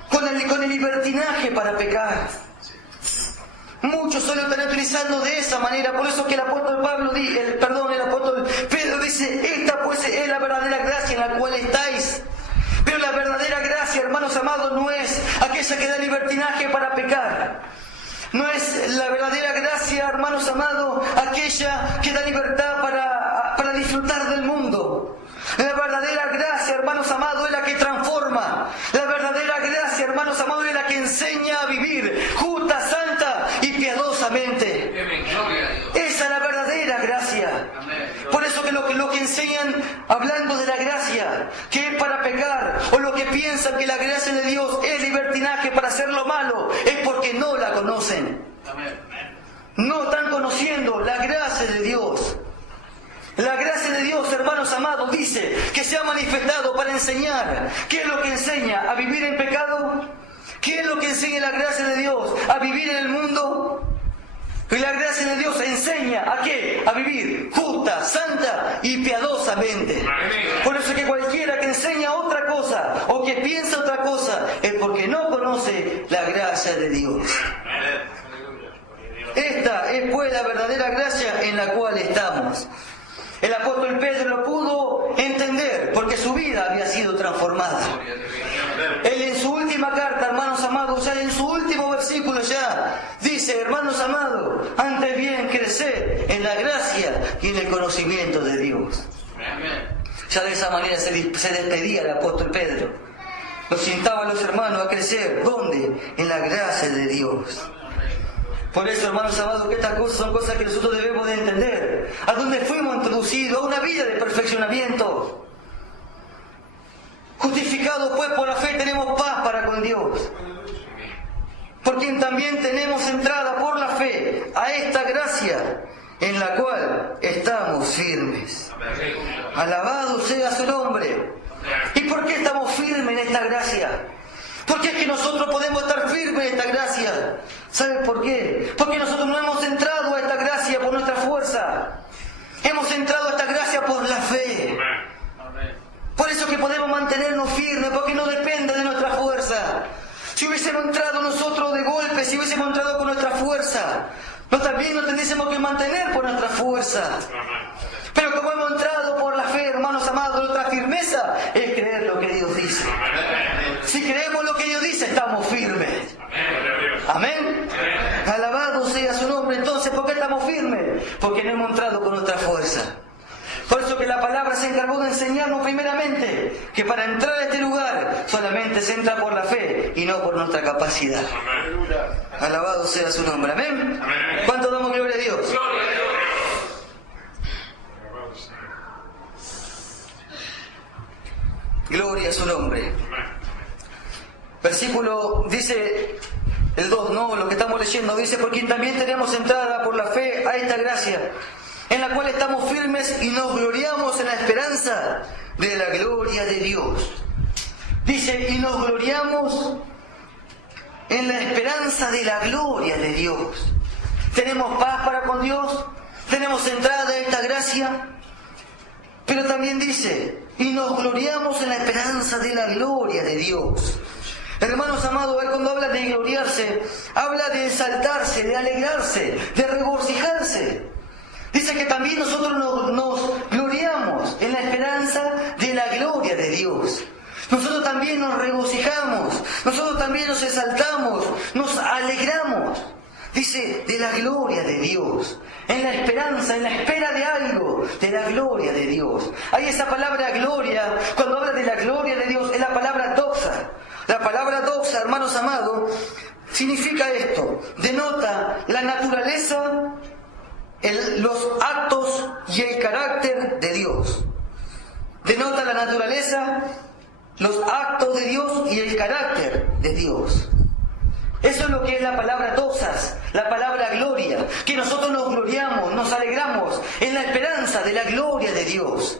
con el libertinaje para pecar. Muchos solo están utilizando de esa manera. Por eso que el apóstol el apóstol Pedro dice, esta pues es la verdadera gracia en la cual estáis. Pero la verdadera gracia, hermanos amados, no es aquella que da libertinaje para pecar. No es la verdadera gracia, hermanos amados, aquella que da libertad para disfrutar del mundo. La verdadera gracia, hermanos amados, es la que transforma. La verdadera gracia, hermanos amados, es la que enseña a vivir justa, santa y piadosamente. Esa es la verdadera gracia. Por eso que lo que enseñan hablando de la gracia, que es para pecar, o lo que piensan que la gracia de Dios es libertinaje para hacer lo malo, es porque no la conocen. No están conociendo la gracia de Dios. La gracia de Dios, hermanos amados, dice que se ha manifestado para enseñar. ¿Qué es lo que enseña? ¿A vivir en pecado? ¿Qué es lo que enseña la gracia de Dios? ¿A vivir en el mundo? Y la gracia de Dios enseña ¿a qué? A vivir justa, santa y piadosamente. Por eso que cualquiera que enseña otra cosa o que piensa otra cosa es porque no conoce la gracia de Dios. Esta es pues la verdadera gracia en la cual estamos. El apóstol Pedro lo pudo entender porque su vida había sido transformada. Él en su última carta, hermanos amados, ya en su último versículo ya dice, hermanos amados, antes bien crecer en la gracia y en el conocimiento de Dios. Ya de esa manera se despedía el apóstol Pedro. Los instaba a los hermanos a crecer. ¿Dónde? En la gracia de Dios. Por eso, hermanos amados, que estas cosas son cosas que nosotros debemos de entender. ¿A dónde fuimos introducidos? A una vida de perfeccionamiento. Justificados pues por la fe tenemos paz para con Dios. Por quien también tenemos entrada por la fe a esta gracia en la cual estamos firmes. Alabado sea su nombre. ¿Y por qué estamos firmes en esta gracia? Porque es que nosotros podemos estar firmes en esta gracia. ¿Saben por qué? Porque nosotros no hemos entrado a esta gracia por nuestra fuerza. Hemos entrado a esta gracia por la fe. Por eso que podemos mantenernos firmes, porque no depende de nuestra fuerza. Si hubiésemos entrado nosotros de golpe, si hubiésemos entrado con nuestra fuerza, también nos tendríamos que mantener por nuestra fuerza. Pero como hemos entrado por la fe, hermanos amados, nuestra firmeza es creer lo que Dios dice. Si creemos lo que Dios dice, estamos firmes. Amén. Alabado sea su nombre. Entonces, ¿por qué estamos firmes? Porque no hemos entrado con nuestra fuerza. Por eso que la palabra se encargó de enseñarnos primeramente que para entrar a este lugar solamente se entra por la fe y no por nuestra capacidad. Alabado sea su nombre. Amén. ¿Cuánto damos gloria a Dios? Gloria a su nombre. Versículo dice el 2, no, lo que estamos leyendo, dice, por quien también tenemos entrada por la fe a esta gracia, en la cual estamos firmes y nos gloriamos en la esperanza de la gloria de Dios. Dice, y nos gloriamos en la esperanza de la gloria de Dios. Tenemos paz para con Dios, tenemos entrada a esta gracia, pero también dice, y nos gloriamos en la esperanza de la gloria de Dios. Hermanos amados, él cuando habla de gloriarse, habla de exaltarse, de alegrarse, de regocijarse. Dice que también nosotros nos gloriamos en la esperanza de la gloria de Dios. Nosotros también nos regocijamos, nosotros también nos exaltamos, nos alegramos. Dice, de la gloria de Dios, en la esperanza, en la espera de algo, de la gloria de Dios. Hay esa palabra gloria, cuando habla de la gloria de Dios, es la palabra doxa. La palabra doxa, hermanos amados, significa esto, denota la naturaleza, los actos y el carácter de Dios. Denota la naturaleza, los actos de Dios y el carácter de Dios. Eso es lo que es la palabra doxas, la palabra gloria, que nosotros nos gloriamos, nos alegramos en la esperanza de la gloria de Dios.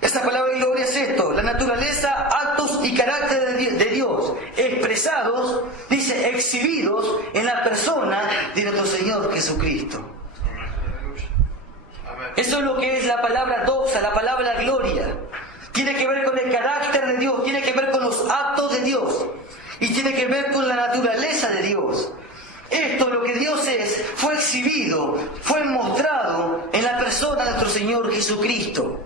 Esta palabra gloria es esto, la naturaleza, actos y carácter de Dios, expresados, dice, exhibidos en la persona de nuestro Señor Jesucristo. Eso es lo que es la palabra doxa, la palabra gloria. Tiene que ver con el carácter de Dios, tiene que ver con los actos de Dios. Y tiene que ver con la naturaleza de Dios. Esto, lo que Dios es, fue exhibido, fue mostrado en la persona de nuestro Señor Jesucristo.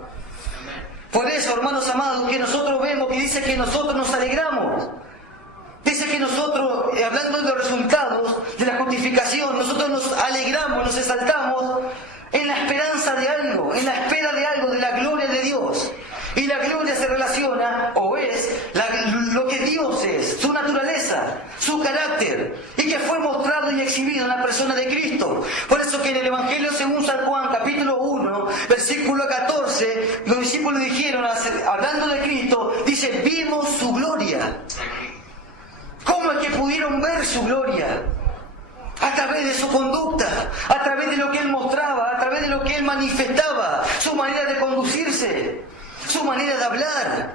Por eso, hermanos amados, que nosotros vemos que dice que nosotros nos alegramos. Dice que nosotros, hablando de los resultados de la justificación, nosotros nos alegramos, nos exaltamos en la esperanza de algo, en la espera de algo, de la gloria de Dios. Y la gloria se relaciona, o es, lo que Dios es, su naturaleza, su carácter, y que fue mostrado y exhibido en la persona de Cristo. Por eso que en el Evangelio según San Juan, capítulo 1, versículo 14, los discípulos dijeron, hablando de Cristo, dice, vimos su gloria. ¿Cómo es que pudieron ver su gloria? A través de su conducta, a través de lo que Él mostraba, a través de lo que Él manifestaba, su manera de conducirse, su manera de hablar,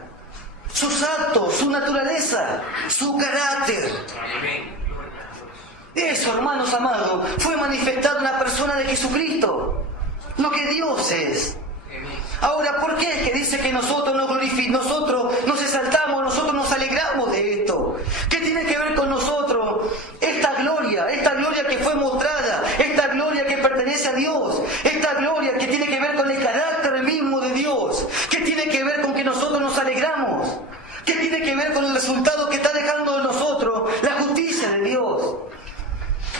sus actos, su naturaleza, su carácter. Eso, hermanos amados, fue manifestado en la persona de Jesucristo, lo que Dios es. Ahora, ¿por qué es que dice que nosotros nos exaltamos, nosotros nos alegramos de esto? ¿Qué tiene que ver con nosotros? Esta gloria que fue mostrada, esta gloria que pertenece a Dios, esta gloria que tiene que ver con el carácter mismo de Dios, ¿qué tiene que ver con que nosotros nos alegramos? ¿Qué tiene que ver con el resultado que está dejando de nosotros la justicia de Dios?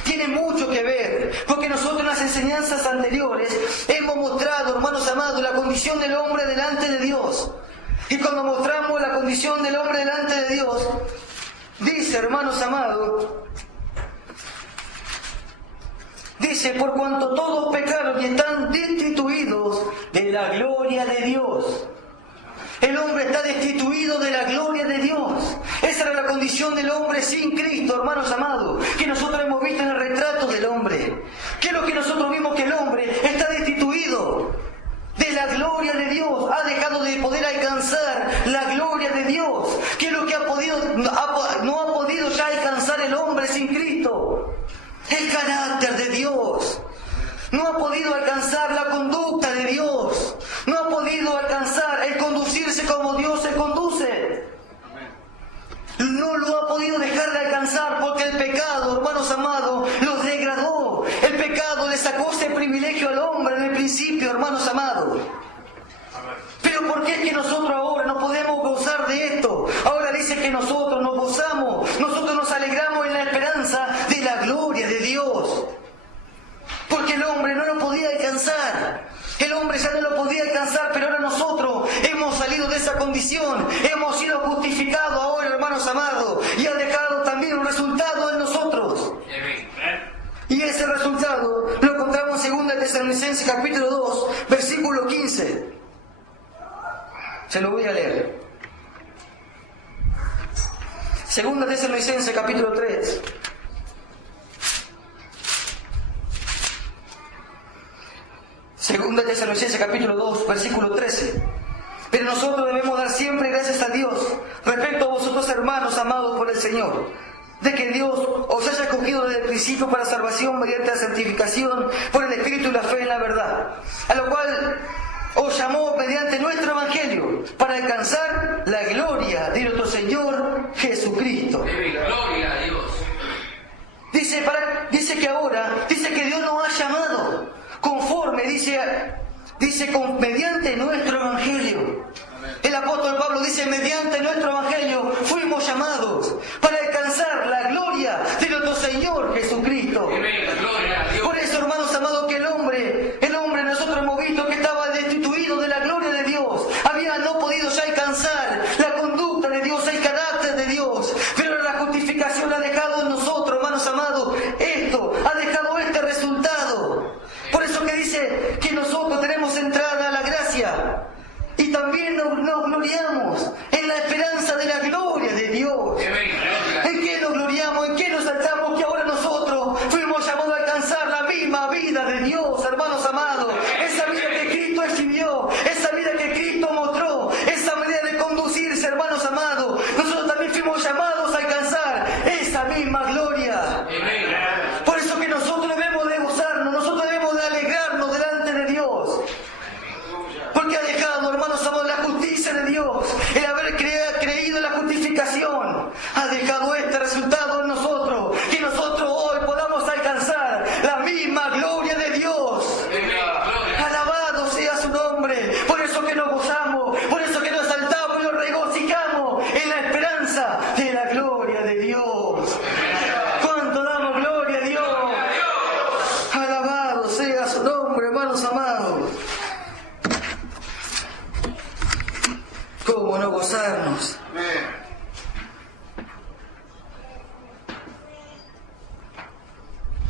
Tiene mucho que ver, porque nosotros en las enseñanzas anteriores hemos mostrado, hermanos amados, la condición del hombre delante de Dios. Y cuando mostramos la condición del hombre delante de Dios, dice, hermanos amados, dice, por cuanto todos pecaron y están destituidos de la gloria de Dios. El hombre está destituido de la gloria de Dios. Esa era la condición del hombre sin Cristo, hermanos amados, que nosotros hemos visto en el retrato del hombre. ¿Qué es lo que nosotros vimos? Que el hombre está destituido de la gloria de Dios, ha dejado de poder alcanzar la gloria de Dios. ¿Qué es lo que no ha podido ya alcanzar el hombre sin Cristo? El carácter de Dios. No ha podido alcanzar la conducta de Dios. No ha podido alcanzar el conducirse como Dios se conduce. No lo ha podido dejar de alcanzar porque el pecado, hermanos amados, los degradó. El pecado le sacó ese privilegio al hombre en el principio, hermanos amados. Pero ¿por qué es que nosotros ahora no podemos gozar de esto? Ahora dice que nosotros nos gozamos, nosotros nos alegramos en la esperanza de la gloria de Dios. Porque el hombre no lo podía alcanzar. El hombre ya no lo podía alcanzar, pero ahora nosotros hemos salido de esa condición. Hemos sido justificados ahora, hermanos amados. Y ha dejado también un resultado en nosotros. Y ese resultado lo encontramos en 2 Tesalonicenses capítulo 2, versículo 15. Se lo voy a leer. 2 Tesalonicenses capítulo 3. Segunda Tesalonicenses capítulo 2, versículo 13. Pero nosotros debemos dar siempre gracias a Dios respecto a vosotros, hermanos amados por el Señor, de que Dios os haya escogido desde el principio para salvación mediante la santificación por el Espíritu y la fe en la verdad, a lo cual os llamó mediante nuestro Evangelio para alcanzar la gloria de nuestro Señor Jesucristo. Gloria a Dios. Dice que Dios nos ha llamado conforme, dice mediante nuestro Evangelio. El apóstol Pablo dice, mediante nuestro evangelio fuimos llamados para alcanzar la gloria de nuestro Señor Jesucristo. Por eso, hermanos amados, que el hombre nosotros hemos visto que estaba destituido de la gloria de Dios. Había no podido ya alcanzar la conducta de Dios, el carácter de Dios. Pero la justificación ha dejado en nosotros, hermanos amados, ha dejado este resultado. Por eso que dice que nosotros tenemos entrada a la gracia. Y también nos gloriamos en la esperanza de la gloria de Dios. ¿En qué nos gloriamos? ¿En qué nos saltamos? Que ahora nosotros fuimos llamados a alcanzar la misma vida de Dios, hermanos amados. Esa vida que Cristo exhibió, esa vida que Cristo mostró, esa manera de conducirse, hermanos amados. Nosotros también fuimos llamados a alcanzar esa misma gloria. Por eso que nosotros debemos de gozarnos, nosotros debemos de alegrarnos delante de Dios. Porque ha dejado, hermanos amados, la justicia de Dios, el haber creído en la justificación, ha dejado este resultado en nosotros, que nosotros hoy podamos alcanzar la misma gloria de Dios. Alabado sea su nombre. Por eso que nos gozamos, por eso que nos saltamos y nos regocijamos en la esperanza de la gloria de Dios. ¿Cuánto damos gloria a Dios? Alabado sea su nombre, hermanos amados. ¿Cómo no gozarnos?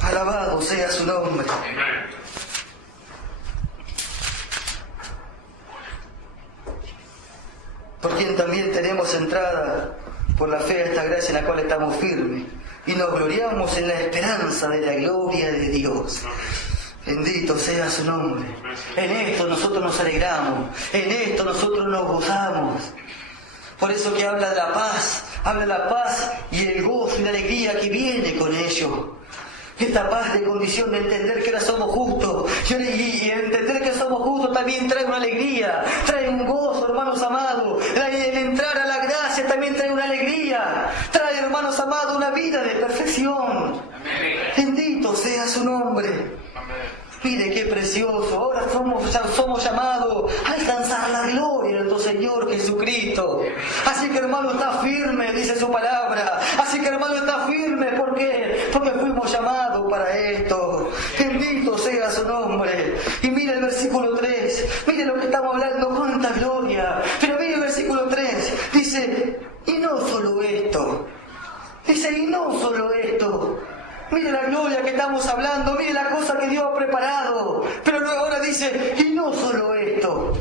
Alabado sea su nombre. Por quien también tenemos entrada por la fe a esta gracia en la cual estamos firmes y nos gloriamos en la esperanza de la gloria de Dios. Bendito sea su nombre. En esto nosotros nos alegramos, en esto nosotros nos gozamos. Por eso que habla de la paz y el gozo y la alegría que viene con ello. Esta paz de condición de entender que ahora somos justos, y entender que somos justos también trae una alegría, trae un gozo, hermanos amados. El entrar a la gracia también trae una alegría, trae, hermanos amados, una vida de perfección. Bendito sea su nombre. Mire qué precioso, ahora somos llamados a alcanzar la gloria de nuestro Señor Jesucristo. Así que, hermano, está firme, dice su palabra. Así que, hermano, está firme, ¿por qué? Porque fuimos llamados para esto. Bendito sea su nombre. Y mire el versículo 3, mire lo que estamos hablando, cuánta gloria. Pero mire el versículo 3, dice, y no solo esto. Mire la gloria que estamos hablando, mire la cosa que Dios ha preparado. Pero luego ahora dice, y no solo esto.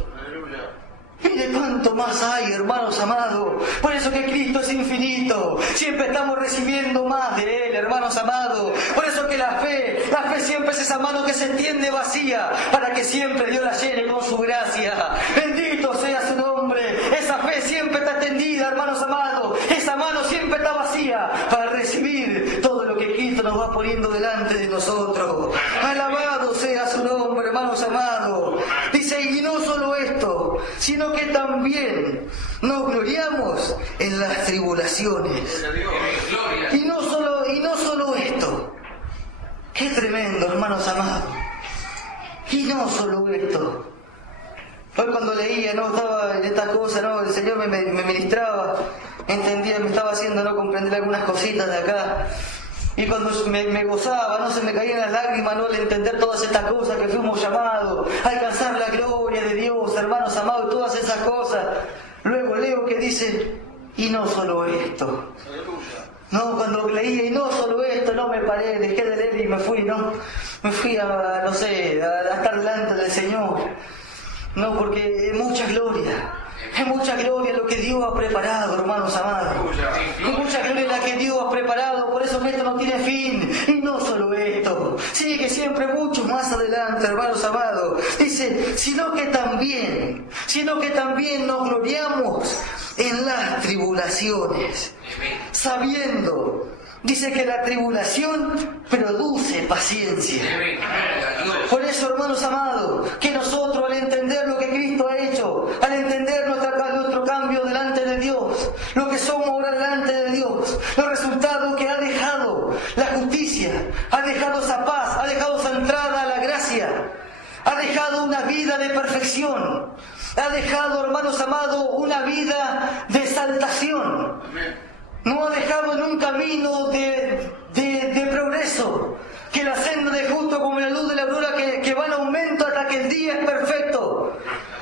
Mire cuánto más hay, hermanos amados. Por eso que Cristo es infinito. Siempre estamos recibiendo más de Él, hermanos amados. Por eso que la fe siempre es esa mano que se extiende vacía, para que siempre Dios la llene con su gracia. Bendito sea su nombre. Esa fe siempre está extendida, hermanos amados. Esa mano siempre está vacía para recibir todo lo que Cristo nos va poniendo delante de nosotros. Alabado sea su nombre, hermanos amados. Dice, y no solo esto, sino que también nos gloriamos en las tribulaciones. Y no solo esto. Qué tremendo, hermanos amados. Y no solo esto. Hoy cuando leía, estaba en estas cosas, el Señor me ministraba, entendía, me estaba haciendo comprender algunas cositas de acá. Y cuando me gozaba, se me caían las lágrimas, al entender todas estas cosas que fuimos llamados, a alcanzar la gloria de Dios, hermanos amados, todas esas cosas. Luego leo que dice, y no solo esto. Cuando leía, y no solo esto, me paré, dejé de leer y me fui, me fui a estar delante del Señor. Porque es mucha gloria lo que Dios ha preparado, hermanos amados. Es mucha gloria la que Dios ha preparado, por eso que esto no tiene fin. Y no solo esto, sigue siempre mucho más adelante, hermanos amados. Dice, sino que también nos gloriamos en las tribulaciones, sabiendo, dice que la tribulación produce paciencia. Por eso, hermanos amados, que nosotros al entender lo que Cristo ha hecho, al entender nuestro cambio delante de Dios, lo que somos ahora delante de Dios, los resultados que ha dejado la justicia, ha dejado esa paz, ha dejado esa entrada a la gracia, ha dejado una vida de perfección. Ha dejado, hermanos amados, una vida de exaltación. No ha dejado en un camino de progreso. Que la senda de justo como la luz de la aurora que va en aumento hasta que el día es perfecto.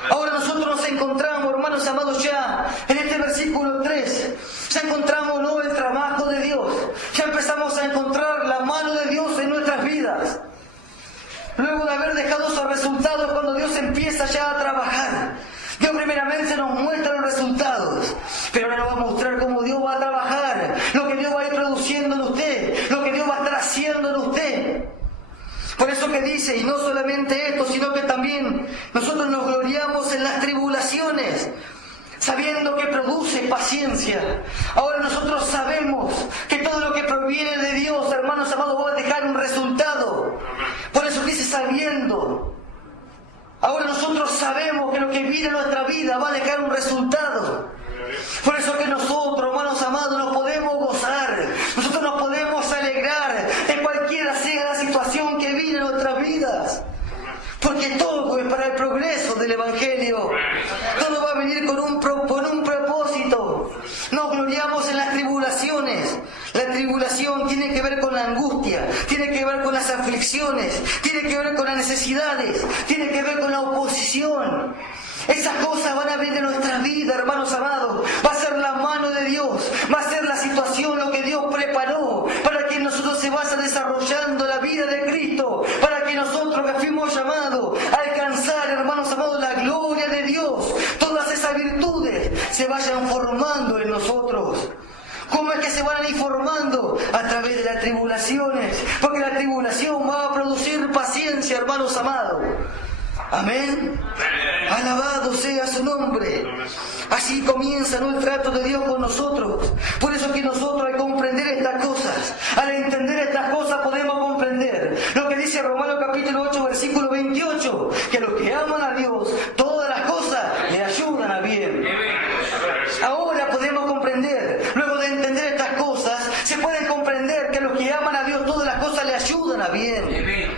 Ahora nosotros nos encontramos, hermanos amados, ya en este versículo 3. Ya encontramos, ¿no?, el trabajo de Dios. Ya empezamos a encontrar la mano de Dios en nuestras vidas. Luego de haber dejado esos resultados, cuando Dios empieza ya a trabajar, Dios primeramente nos muestra los resultados, pero ahora nos va a mostrar cómo Dios va a trabajar, lo que Dios va a ir produciendo en usted, lo que Dios va a estar haciendo en usted. Por eso que dice, y no solamente esto, sino que también nosotros nos gloriamos en las tribulaciones, sabiendo que produce paciencia. Ahora nosotros sabemos que todo lo que proviene de Dios, hermanos amados, va a dejar un resultado. Por eso dice sabiendo. Ahora nosotros sabemos que lo que viene en nuestra vida va a dejar un resultado. Por eso que nosotros, hermanos amados, nos podemos gozar, nosotros nos podemos alegrar de cualquiera sea la situación que viene en nuestras vidas. Porque todo es para el progreso del Evangelio. Todo va a venir con un propósito. Nos gloriamos en las tribulaciones. La tribulación tiene que ver con la angustia, tiene que ver con las aflicciones, tiene que ver con las necesidades, tiene que ver con la oposición. Esas cosas van a venir en nuestra vida, hermanos amados. Va a ser la mano de Dios, va a ser la situación, lo que Dios preparó para que nosotros se vaya desarrollando la vida de Cristo, para que nosotros que fuimos llamados a alcanzar, hermanos amados, la gloria de Dios, todas esas virtudes se vayan formando en nosotros. ¿Cómo es que se van a ir formando? A través de las tribulaciones, porque la tribulación va a producir paciencia, hermanos amados. Amén. Alabado sea su nombre. Así comienza, ¿no?, el trato de Dios con nosotros. Por eso que nosotros, al comprender estas cosas, al entender estas cosas, podemos comprender lo que dice Romanos capítulo 8, versículo 28, que los que aman a Dios, todas las cosas le ayudan a bien. Ahora podemos comprender, luego de entender estas cosas, se pueden comprender que los que aman a Dios, todas las cosas le ayudan a bien.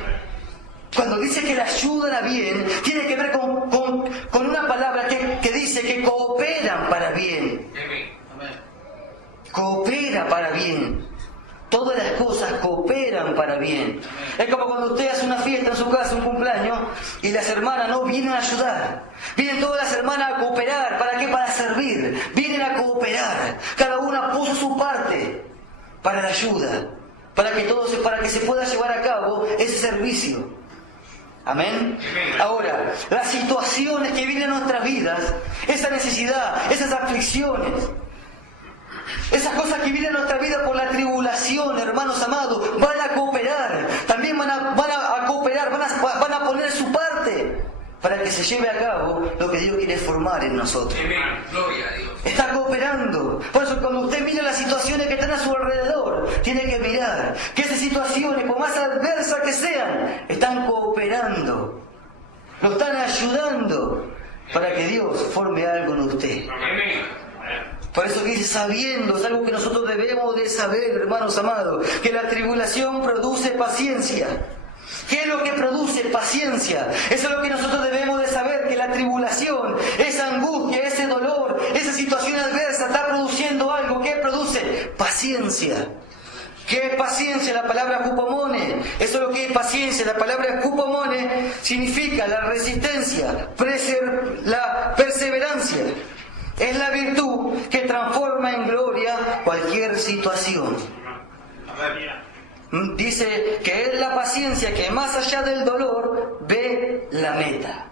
Cuando dice que le ayudan a bien, tiene que ver con una palabra que dice que cooperan para bien. Coopera para bien. Todas las cosas cooperan para bien. Es como cuando usted hace una fiesta en su casa, un cumpleaños, y las hermanas no vienen a ayudar. Vienen todas las hermanas a cooperar. ¿Para qué? Para servir. Vienen a cooperar. Cada una puso su parte para la ayuda, para que se pueda llevar a cabo ese servicio. Amén. Ahora, las situaciones que vienen en nuestras vidas, esa necesidad, esas aflicciones, esas cosas que vienen en nuestra vida por la tribulación, hermanos amados, van a cooperar. También van a cooperar, van a poner su parte para que se lleve a cabo lo que Dios quiere formar en nosotros. Gloria a Dios. Está cooperando. Por eso cuando usted mira las situaciones que están a su alrededor, tiene que mirar que esas situaciones, por más adversas que sean, están cooperando. Lo están ayudando para que Dios forme algo en usted. Por eso que dice sabiendo, es algo que nosotros debemos de saber, hermanos amados, que la tribulación produce paciencia. ¿Qué es lo que produce paciencia? Eso es lo que nosotros debemos de saber, que la tribulación, esa angustia, ese dolor, esa situación adversa está produciendo algo. ¿Qué produce? Paciencia. ¿Qué es paciencia? La palabra cupomone. Eso es lo que es paciencia. La palabra cupomone significa la resistencia, la perseverancia. Es la virtud que transforma en gloria cualquier situación. Dice que es la paciencia que más allá del dolor ve la meta.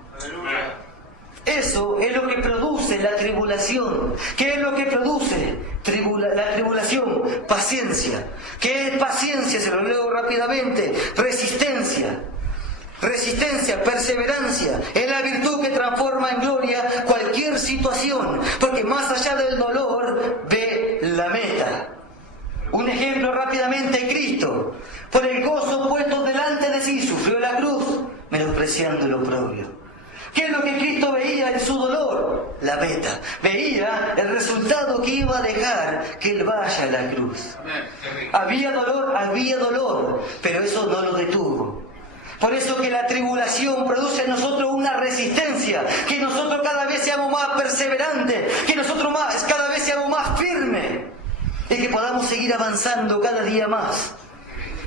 Eso es lo que produce la tribulación. ¿Qué es lo que produce la tribulación? Paciencia. ¿Qué es paciencia? Se lo leo rápidamente. Resistencia. Resistencia, perseverancia, es la virtud que transforma en gloria cualquier situación, porque más allá del dolor ve la meta. Un ejemplo rápidamente, Cristo, por el gozo puesto delante de sí, sufrió la cruz, menospreciando lo propio. ¿Qué es lo que Cristo veía en su dolor? La meta. Veía el resultado que iba a dejar que Él vaya a la cruz. Había dolor, pero eso no lo detuvo. Por eso que la tribulación produce en nosotros una resistencia, que nosotros cada vez seamos más perseverantes, que nosotros cada vez seamos más firmes y que podamos seguir avanzando cada día más.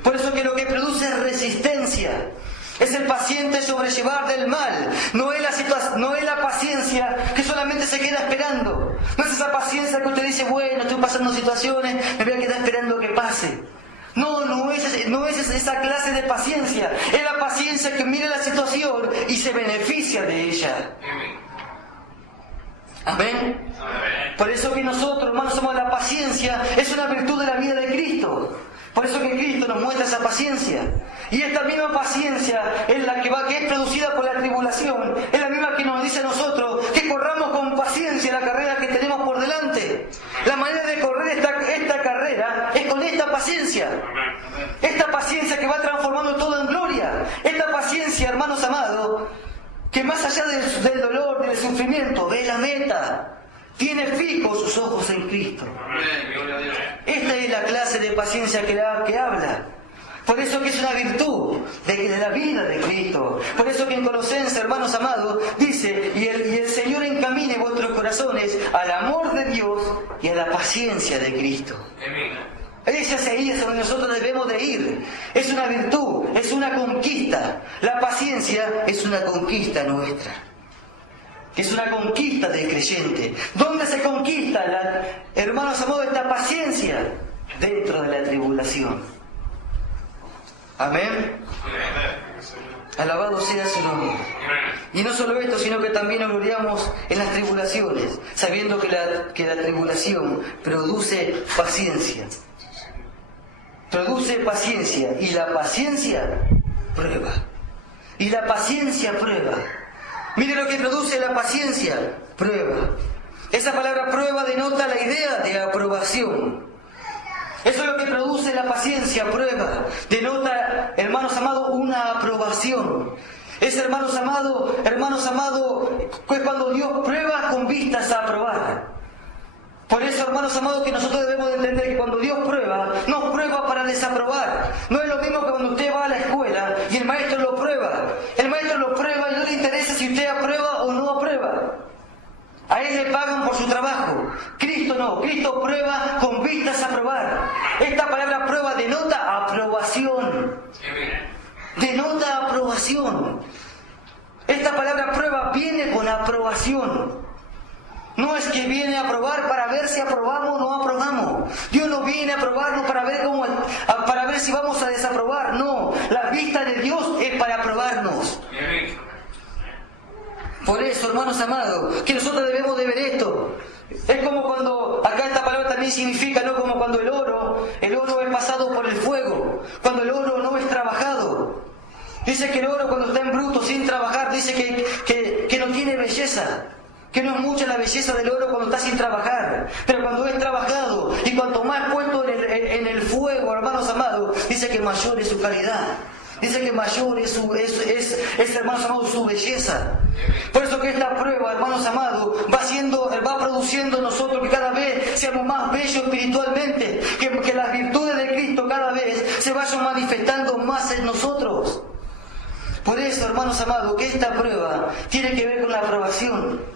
Por eso que lo que produce es resistencia. Es el paciente sobrellevar del mal. No es la paciencia que solamente se queda esperando. No es esa paciencia que usted dice, bueno, estoy pasando situaciones, me voy a quedar esperando que pase. No es esa clase de paciencia. Es la paciencia que mira la situación y se beneficia de ella. Amén. Por eso que nosotros, hermanos, somos la paciencia. Es una virtud de la vida de Cristo. Por eso que Cristo nos muestra esa paciencia. Y esta misma paciencia es la que es producida por la tribulación. Es la misma que nos dice a nosotros que corramos con paciencia la carrera que tenemos por delante. La manera de correr esta carrera es con esta paciencia. Esta paciencia que va transformando todo en gloria. Esta paciencia, hermanos amados, que más allá del dolor, del sufrimiento, ve la meta. Tiene fijos sus ojos en Cristo. Esta es la clase de paciencia que habla. Por eso que es una virtud de la vida de Cristo. Por eso que en Colosenses, hermanos amados, dice, y el Señor encamine vuestros corazones al amor de Dios y a la paciencia de Cristo. Esa es donde nosotros debemos de ir. Es una virtud, es una conquista. La paciencia es una conquista nuestra. Es una conquista del creyente. ¿Dónde se conquista, hermanos amados, esta paciencia? Dentro de la tribulación. Amén. Alabado sea su nombre. Y no solo esto, sino que también nos gloriamos en las tribulaciones, sabiendo que la tribulación produce paciencia. Produce paciencia. Y la paciencia prueba. Y la paciencia prueba. Mire lo que produce la paciencia, prueba. Esa palabra prueba denota la idea de aprobación. Eso es lo que produce la paciencia, prueba. Denota, hermanos amados, una aprobación. Es, hermanos amados, pues cuando Dios prueba con vistas a aprobar. Por eso, hermanos amados, que nosotros debemos de entender que cuando Dios prueba, no prueba para desaprobar. No es lo mismo que cuando usted va a la escuela y el maestro lo prueba. El maestro lo prueba y no le interesa si usted aprueba o no aprueba. A él le pagan por su trabajo. Cristo no. Cristo prueba con vistas a aprobar. Esta palabra prueba denota aprobación. Denota aprobación. Esta palabra prueba viene con aprobación. No es que viene a probar para ver si aprobamos o no aprobamos. Dios no viene a probarnos para ver si vamos a desaprobar. No, la vista de Dios es para probarnos. Por eso, hermanos amados, que nosotros debemos de ver esto. Es como cuando, acá esta palabra también significa, ¿no? Como cuando el oro es pasado por el fuego. Cuando el oro no es trabajado. Dice que el oro cuando está en bruto, sin trabajar, dice que no tiene belleza. Que no es mucha la belleza del oro cuando está sin trabajar. Pero cuando es trabajado y cuanto más puesto en el fuego, hermanos amados, dice que mayor es su calidad. Dice que mayor es hermanos amados, su belleza. Por eso que esta prueba, hermanos amados, va produciendo en nosotros que cada vez seamos más bellos espiritualmente. Que las virtudes de Cristo cada vez se vayan manifestando más en nosotros. Por eso, hermanos amados, que esta prueba tiene que ver con la aprobación.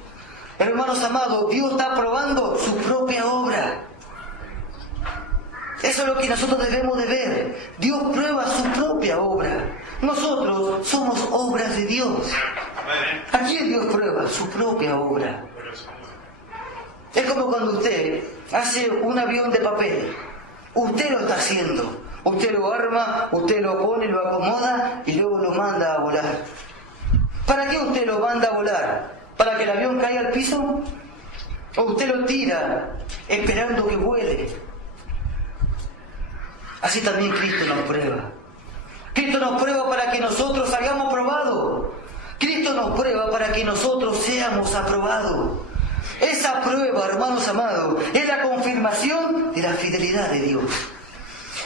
Hermanos amados, Dios está probando su propia obra. Eso es lo que nosotros debemos de ver. Dios prueba su propia obra. Nosotros somos obras de Dios. ¿A quién Dios prueba? Su propia obra. Es como cuando usted hace un avión de papel. Usted lo está haciendo. Usted lo arma, usted lo pone, lo acomoda y luego lo manda a volar. ¿Para qué usted lo manda a volar? ¿Para que el avión caiga al piso? ¿O usted lo tira esperando que vuele? Así también Cristo nos prueba. Cristo nos prueba para que nosotros salgamos aprobados. Cristo nos prueba para que nosotros seamos aprobados. Esa prueba, hermanos amados, es la confirmación de la fidelidad de Dios.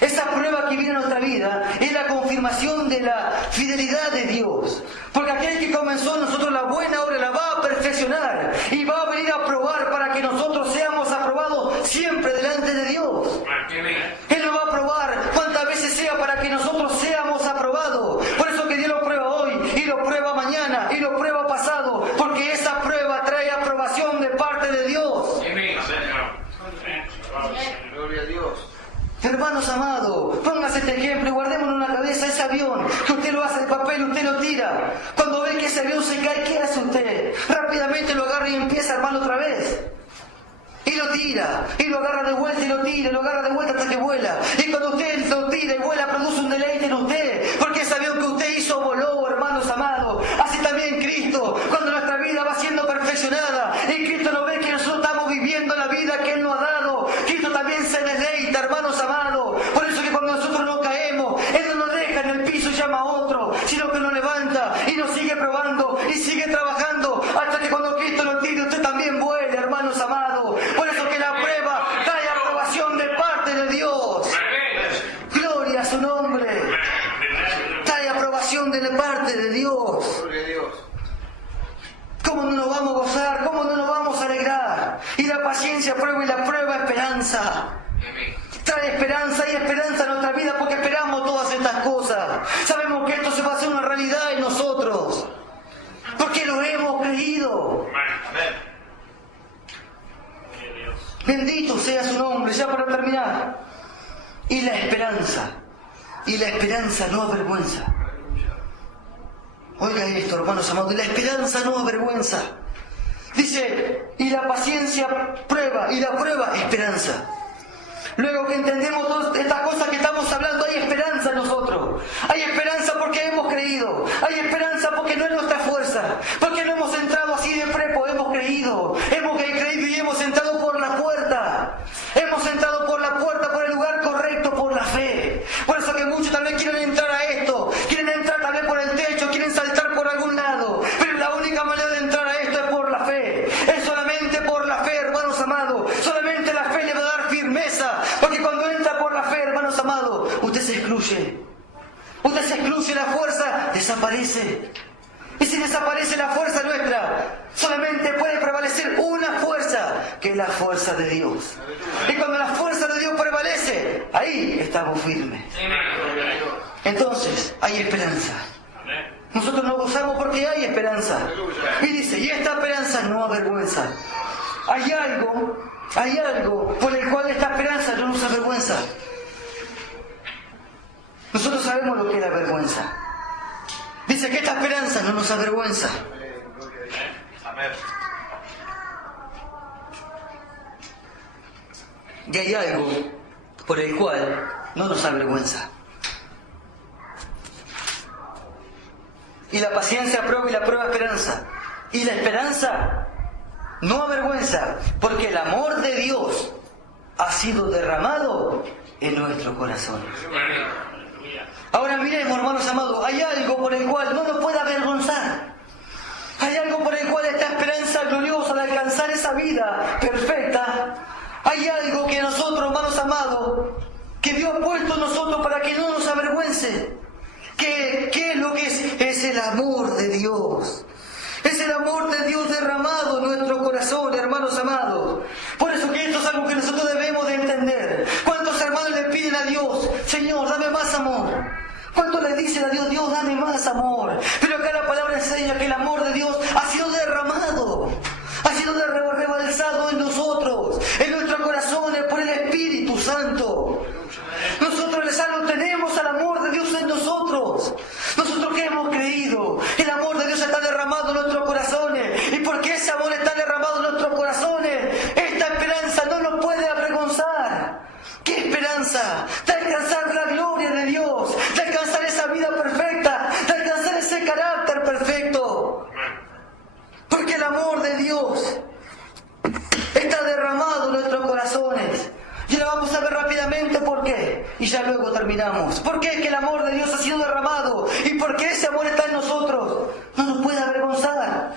Esa prueba que viene a nuestra vida es la confirmación de la fidelidad de Dios. Porque aquel que comenzó en nosotros la buena obra la va a perfeccionar y va a venir a probar para que nosotros seamos aprobados siempre delante de Dios. Él nos va a probar cuantas veces sea para que nosotros seamos aprobados. Por eso que Dios lo caía. Cuando ve que ese avión se cae, ¿qué hace usted? Rápidamente lo agarra y empieza a armarlo otra vez. Y lo tira, y lo agarra de vuelta y lo tira, y lo agarra de vuelta hasta que vuela. Y cuando usted lo tira y vuela, produce un deleite en usted, porque ese avión que usted hizo voló, hermanos amados. Así también Cristo, cuando nuestra vida va siendo perfeccionada, y Cristo nos ve que nosotros estamos viviendo la vida que Él nos ha dado, Cristo también se deleita, hermanos amados. Por eso que cuando nosotros no caemos, Él no nos deja en el piso y llama a otro, sino que nos levanta y nos sigue probando y sigue trabajando, hasta que cuando Cristo lo tire, usted también vuele, hermanos amados. Por eso que la prueba trae aprobación de parte de Dios. Gloria a su nombre. Trae aprobación de parte de Dios. ¿Cómo no nos vamos a gozar? ¿Cómo no nos vamos a alegrar? Y la paciencia prueba y la prueba esperanza. Trae esperanza y esperanza en nuestra vida porque esperamos todas estas cosas. Sabemos que esto se va a hacer una realidad en nosotros. Porque lo hemos creído. Bendito sea su nombre, ya para terminar. Y la esperanza no avergüenza. Oiga esto, hermanos amados, y la esperanza no avergüenza. Dice, y la paciencia prueba, y la prueba esperanza. Luego que entendemos todas estas cosas que estamos hablando, hay esperanza en nosotros. Hay esperanza porque hemos creído. Hay esperanza porque no es nuestra fuerza. Porque no hemos entrado así de prepo, hemos creído. Hemos creído y hemos entrado por la puerta. Hemos entrado por la puerta, por el lugar correcto, por la fe. Por eso que muchos también quieren entrar a esto. Quieren entrar también por el techo, quieren saltar por algún lado. Pero la única manera de entrar a esto es por la fe. Es solamente por la fe, hermanos amados. Solamente la fe le va a dar firmeza. Porque cuando entra por la fe, hermanos amados, usted se excluye. Usted se excluye, la fuerza desaparece. Y si desaparece la fuerza nuestra, solamente puede prevalecer una fuerza, que es la fuerza de Dios. Y cuando la fuerza de Dios prevalece, ahí estamos firmes. Entonces, hay esperanza. Nosotros nos gozamos porque hay esperanza. Y dice, y esta esperanza no avergüenza. Hay algo por el cual esta esperanza no nos avergüenza. Nosotros sabemos lo que es la vergüenza. Dice que esta esperanza no nos avergüenza. Y hay algo por el cual no nos avergüenza. Y la paciencia prueba y la prueba esperanza. Y la esperanza no avergüenza, porque el amor de Dios ha sido derramado en nuestros corazones. Ahora miremos, hermanos amados, hay algo por el cual no nos puede avergonzar. Hay algo por el cual esta esperanza gloriosa de alcanzar esa vida perfecta. Hay algo que nosotros, hermanos amados, que Dios ha puesto en nosotros para que no nos avergüence. ¿Qué es lo que es? Es el amor de Dios. Es el amor de Dios derramado en nuestro corazón, hermanos amados. Por eso que esto es algo que nosotros debemos de entender. ¿Cuántos hermanos le piden a Dios, Señor, dame más amor? ¿Cuántos le dicen a Dios, Dios, dame más amor? Pero acá la palabra enseña que el amor de Dios ha sido derramado. Ha sido rebalsado en nosotros, en nuestros corazones, por el Espíritu Santo. Nosotros ya lo tenemos al amor de Dios en nosotros. Nosotros que hemos creído, el amor de Dios está derramado en nuestros corazones. Y porque ese amor está derramado en nuestros corazones, esta esperanza no nos puede avergonzar. ¿Qué esperanza? De alcanzar la gloria de Dios, de alcanzar esa vida perfecta, de alcanzar ese carácter perfecto. Porque el amor de Dios está derramado en nuestros corazones. Y ahora vamos a ver rápidamente por qué. Y ya luego terminamos. ¿Por qué es que el amor de Dios ha sido derramado? Y porque ese amor está en nosotros. No nos puede avergonzar.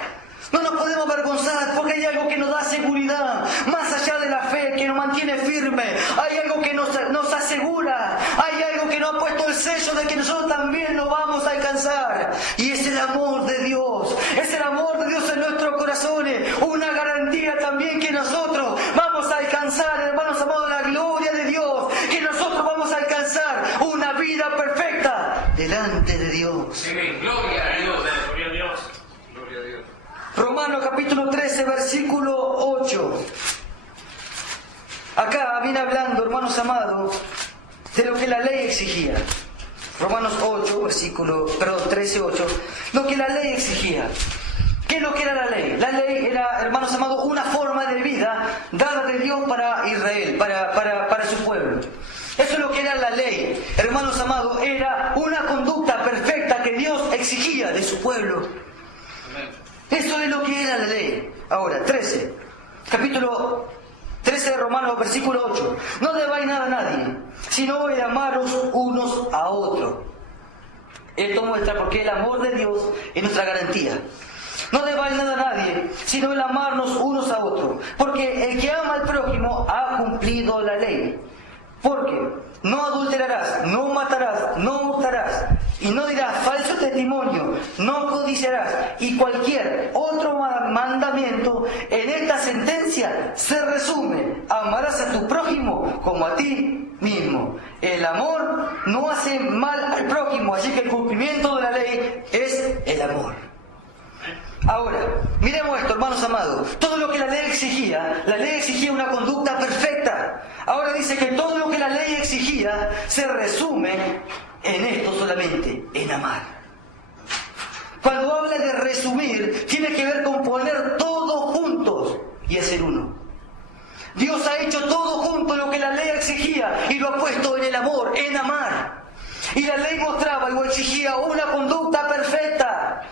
No nos podemos avergonzar porque hay algo que nos da seguridad. Más allá de la fe que nos mantiene firme. Hay algo que nos asegura. Hay algo que nos ha puesto el sello de que nosotros también lo vamos a alcanzar. Y es el amor de Dios. Es el amor de Dios en nuestros corazones. Una garantía también que nosotros vamos a alcanzar, hermanos amados, la gloria de Dios. Que nosotros vamos a alcanzar una vida perfecta delante de Dios. Gloria a Dios. Gloria a Dios. Gloria a Dios. Romanos capítulo 13, versículo 8. Acá viene hablando, hermanos amados, de lo que la ley exigía. Romanos 13, 8, lo que la ley exigía. ¿Qué es lo que era la ley? La ley era, hermanos amados, una forma de vida dada de Dios para Israel, para su pueblo. Eso es lo que era la ley, hermanos amados, era una conducta perfecta que Dios exigía de su pueblo. Eso es lo que era la ley. Ahora, capítulo 13 de Romanos, versículo 8. No debáis nada a nadie, sino el amaros unos a otros. Esto muestra porque el amor de Dios es nuestra garantía. No debáis nada a nadie, sino el amarnos unos a otros. Porque el que ama al prójimo ha cumplido la ley. Porque no adulterarás, no matarás, no hurtarás, y no dirás falso testimonio, no codiciarás, y cualquier otro mandamiento en esta sentencia se resume: amarás a tu prójimo como a ti mismo. El amor no hace mal al prójimo, así que el cumplimiento de la ley es el amor. Ahora, miremos esto, hermanos amados. Todo lo que la ley exigía una conducta perfecta. Ahora dice que todo lo que la ley exigía se resume en esto solamente, en amar. Cuando habla de resumir, tiene que ver con poner todo juntos y hacer uno. Dios ha hecho todo junto lo que la ley exigía y lo ha puesto en el amor, en amar. Y la ley mostraba y exigía una conducta perfecta.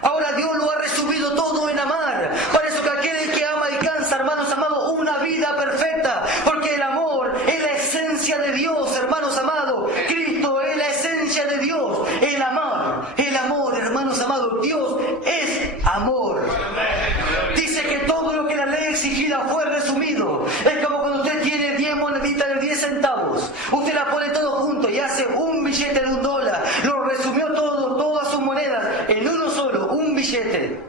Ahora Dios lo ha resumido todo en amar. Por eso que aquel que ama alcanza, hermanos amados, una vida perfecta. Porque el amor es la esencia de Dios, hermanos amados. Cristo es la esencia de Dios. El amor, hermanos amados. Dios es amor. Dice que todo lo que la ley exigía fue resumido. Es como cuando usted tiene 10 moneditas de 10 centavos. Usted las pone todo junto y hace un billete de $1. Lo resumió todo, todas sus monedas, en uno solo, un billete.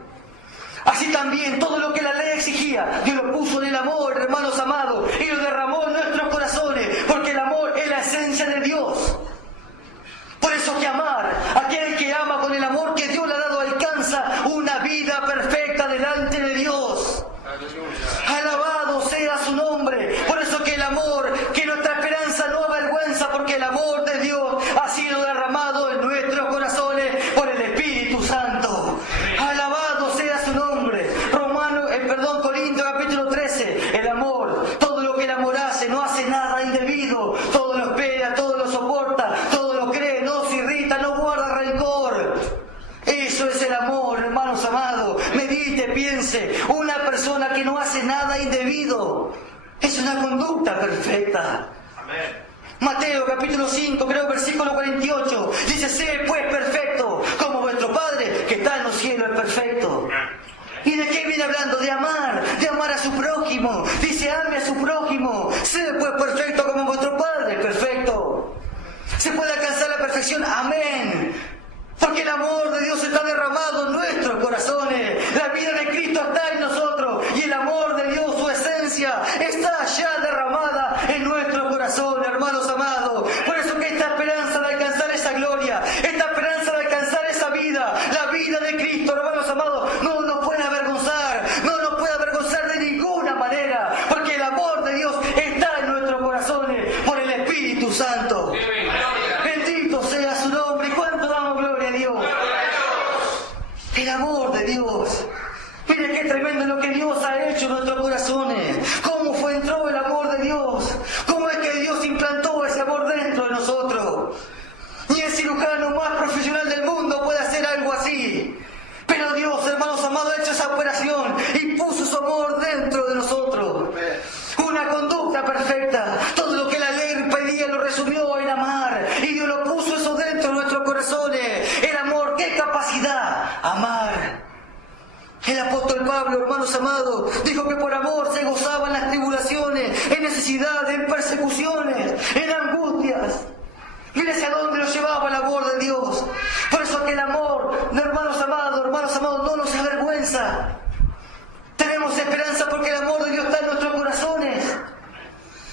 Así también todo lo que la ley exigía, Dios lo puso en el amor, hermanos amados, y lo derramó en nuestros corazones, porque el amor es la esencia de Dios. Por eso que amar, aquel que ama con el amor que Dios le ha dado, alcanza una vida perfecta delante de Dios. Alabado sea su nombre. Por eso que el amor, que nuestra esperanza no avergüenza, porque el amor de Dios ha sido derramado en nuestros corazones por el Espíritu Santo. Alabado sea su nombre. Corintios capítulo 13. El amor, todo lo que el amor hace, no hace nada indebido. Todo lo espera, todo lo soporta, todo lo cree, no se irrita, no guarda rencor. Eso es el amor, hermanos amados. Medite, piense. Una persona que no hace nada indebido es una conducta perfecta. Amén. Mateo capítulo 5, versículo 48. Dice: sé pues perfecto, como vuestro Padre que está en los cielos es perfecto. ¿Y de qué viene hablando? De amar a su prójimo. Dice: ame a su prójimo. Sé pues perfecto como vuestro Padre perfecto. ¿Se puede alcanzar la perfección? Amén. Porque el amor de Dios está derramado en nuestros corazones. La vida de Cristo está en nosotros. Y el amor de Dios, su esencia, está ya derramada en nuestro corazón, hermanos amados. Por eso que esta esperanza de alcanzar esa gloria, esta esperanza de alcanzar esa vida, la vida de Cristo, hermanos amados, no nos puede avergonzar. No nos puede avergonzar de ninguna manera. Porque el amor de Dios está en nuestros corazones por el Espíritu Santo. Bendito sea su nombre. ¿Y cuánto damos gloria a Dios? El amor de Dios. Mire qué tremendo lo que Dios ha hecho en nuestros corazones. Cómo entró el amor de Dios. Cómo es que Dios implantó ese amor dentro de nosotros. Ni el cirujano más profesional del mundo puede hacer algo así. Pero Dios, hermanos amados, ha hecho esa operación y puso su amor dentro de nosotros. Una conducta perfecta. Todo lo que la ley pedía lo resumió en amar. Y Dios lo puso eso dentro de nuestros corazones. El amor, qué capacidad. Amar. El apóstol Pablo, hermanos amados, dijo que por amor se gozaba en las tribulaciones, en necesidad, en persecuciones, en angustias. Mire hacia dónde nos llevaba el amor de Dios. Por eso que el amor, hermanos amados, no nos avergüenza. Tenemos esperanza porque el amor de Dios está en nuestros corazones.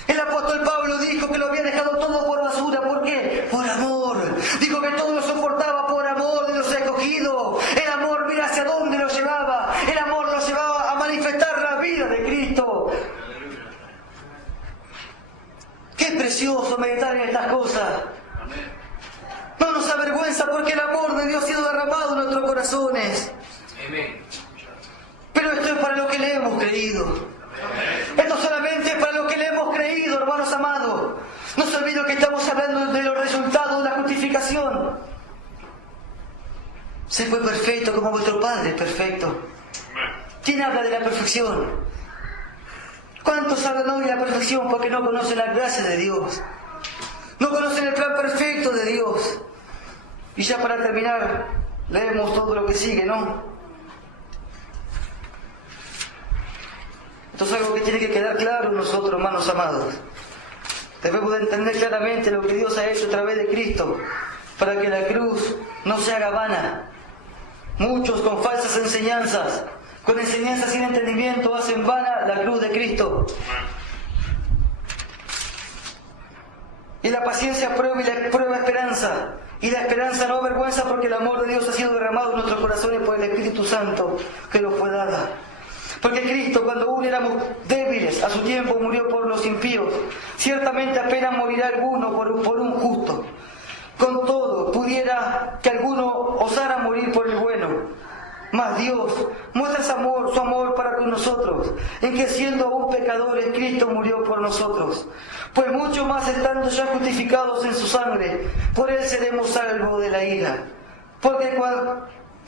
El apóstol Pablo dijo que lo había dejado todo por basura. ¿Por qué? Por amor. Dijo que todo lo soportaba por amor de los escogidos. El amor, mira hacia dónde lo llevaba. El amor lo llevaba a manifestar la vida de Cristo. Qué precioso meditar en estas cosas. No nos vergüenza porque el amor de Dios ha sido derramado en nuestros corazones. Amén. Pero esto es para lo que le hemos creído. Esto solamente es para lo que le hemos creído, hermanos amados. No se olviden que estamos hablando de los resultados de la justificación. Se fue perfecto como vuestro Padre es perfecto. ¿Quién habla de la perfección? ¿Cuántos hablan hoy de la perfección porque no conocen la gracia de Dios? No conocen el plan perfecto de Dios. Y ya para terminar, leemos todo lo que sigue, ¿no? Esto es algo que tiene que quedar claro en nosotros, hermanos amados. Debemos de entender claramente lo que Dios ha hecho a través de Cristo, para que la cruz no se haga vana. Muchos con falsas enseñanzas, con enseñanzas sin entendimiento, hacen vana la cruz de Cristo. Y la paciencia prueba y la prueba esperanza. Y la esperanza no avergüenza porque el amor de Dios ha sido derramado en nuestros corazones por el Espíritu Santo que nos fue dada. Porque Cristo, cuando aún éramos débiles, a su tiempo murió por los impíos. Ciertamente apenas morirá alguno por un justo. Con todo, pudiera que alguno osara morir por el bueno. Mas Dios muestra su amor para con nosotros, en que siendo aún pecadores, Cristo murió por nosotros. Pues mucho más estando ya justificados en su sangre, por él seremos salvos de la ira.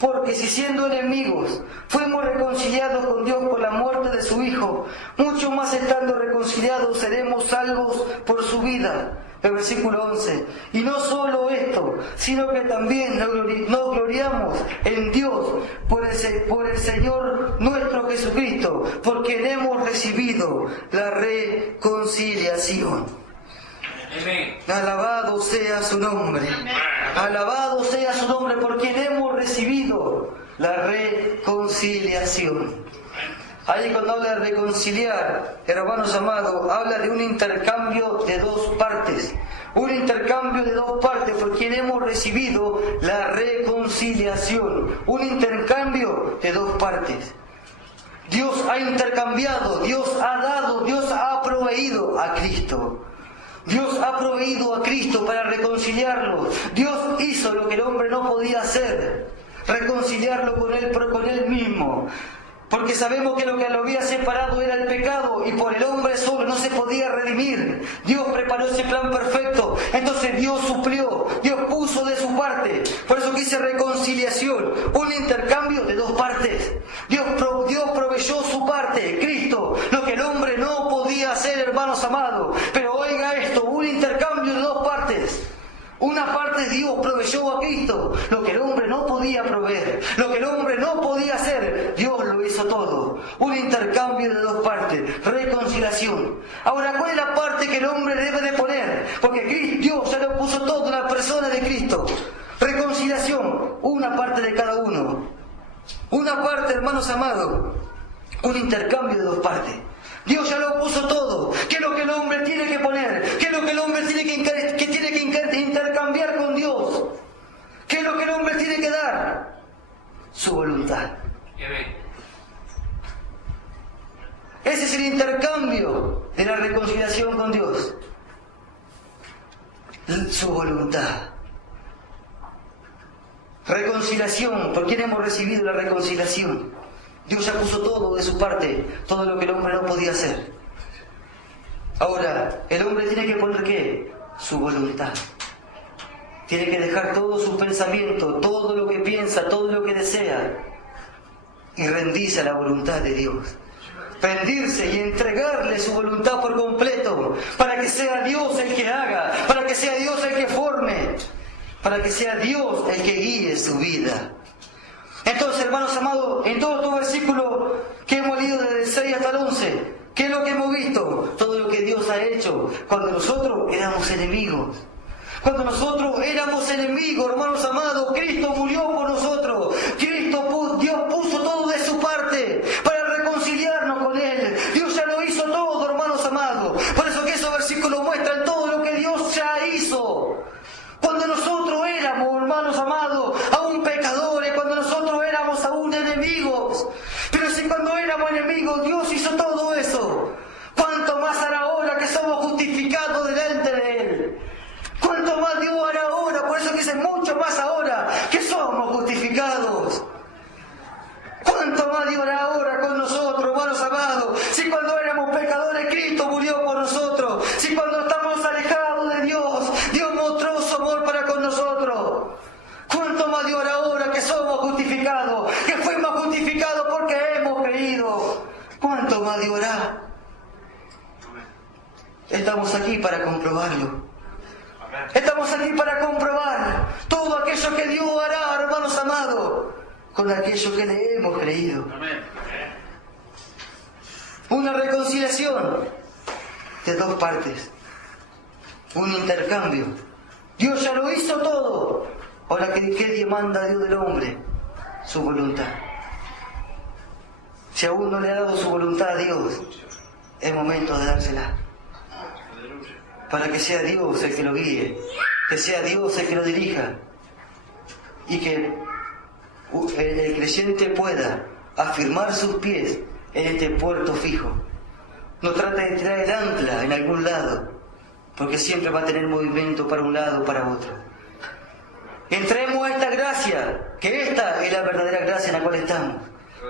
Porque si siendo enemigos fuimos reconciliados con Dios por la muerte de su Hijo, mucho más estando reconciliados seremos salvos por su vida. El versículo 11. Y no solo esto, sino que también nos gloriamos en Dios por el Señor nuestro Jesucristo, por quien hemos recibido la reconciliación. Amén. Alabado sea su nombre. Alabado sea su nombre por quien hemos recibido la reconciliación. Ahí cuando habla de reconciliar, hermanos amados, habla de un intercambio de dos partes. Un intercambio de dos partes por quien hemos recibido la reconciliación. Un intercambio de dos partes. Dios ha intercambiado, Dios ha dado, Dios ha proveído a Cristo. Dios ha proveído a Cristo para reconciliarlo. Dios hizo lo que el hombre no podía hacer, reconciliarlo con él mismo. Porque sabemos que lo que lo había separado era el pecado y por el hombre solo no se podía redimir. Dios preparó ese plan perfecto. Entonces Dios suplió, Dios puso de su parte. Por eso que dice reconciliación, un intercambio de dos partes. Dios proveyó su parte, Cristo, lo que el hombre no podía hacer, hermanos amados. Pero oiga esto, un intercambio de dos partes. Una parte Dios proveyó a Cristo, lo que el hombre no podía proveer, lo que el hombre no podía hacer, Dios lo hizo todo. Un intercambio de dos partes, reconciliación. Ahora, ¿cuál es la parte que el hombre debe de poner? Porque Dios ya lo puso todo en la persona de Cristo. Reconciliación, una parte de cada uno. Una parte, hermanos amados, un intercambio de dos partes. Dios ya lo puso todo. ¿Qué es lo que el hombre tiene que poner? ¿Qué es lo que el hombre tiene que intercambiar con Dios? ¿Qué es lo que el hombre tiene que dar? Su voluntad. Ese es el intercambio de la reconciliación con Dios. Su voluntad. Reconciliación. ¿Por quién hemos recibido la reconciliación? Dios ya puso todo de su parte, todo lo que el hombre no podía hacer. Ahora, el hombre tiene que poner ¿qué? Su voluntad. Tiene que dejar todo su pensamiento, todo lo que piensa, todo lo que desea, y rendirse a la voluntad de Dios. Rendirse y entregarle su voluntad por completo, para que sea Dios el que haga, para que sea Dios el que forme, para que sea Dios el que guíe su vida. Entonces, hermanos amados, en todos estos versículos que hemos leído desde el 6 hasta el 11, ¿qué es lo que hemos visto? Todo lo que Dios ha hecho cuando nosotros éramos enemigos. Cuando nosotros éramos enemigos, hermanos amados, Cristo murió por nosotros. Dios puso todo de su parte para reconciliarnos con Él. Dios ya lo hizo todo, hermanos amados. Por eso que esos versículos muestran todo lo que Dios ya hizo. Cuando nosotros éramos, hermanos amados, aún pecadores, cuando nosotros éramos aún enemigos. Pero si cuando éramos enemigos Dios hizo todo eso, ¿cuánto más hará ahora que somos justificados delante de Él? ¿Cuánto más Dios hará ahora? Por eso que dice mucho más ahora Estamos aquí para comprobarlo. Estamos aquí para comprobar todo aquello que Dios hará, hermanos amados, con aquello que le hemos creído. Una reconciliación de dos partes. Un intercambio. Dios ya lo hizo todo. Ahora, ¿qué demanda Dios del hombre? Su voluntad. Si aún no le ha dado su voluntad a Dios, es momento de dársela. Para que sea Dios el que lo guíe, que sea Dios el que lo dirija, y que el creyente pueda afirmar sus pies en este puerto fijo. No trate de tirar el ancla en algún lado, porque siempre va a tener movimiento para un lado o para otro. Entremos a esta gracia, que esta es la verdadera gracia en la cual estamos.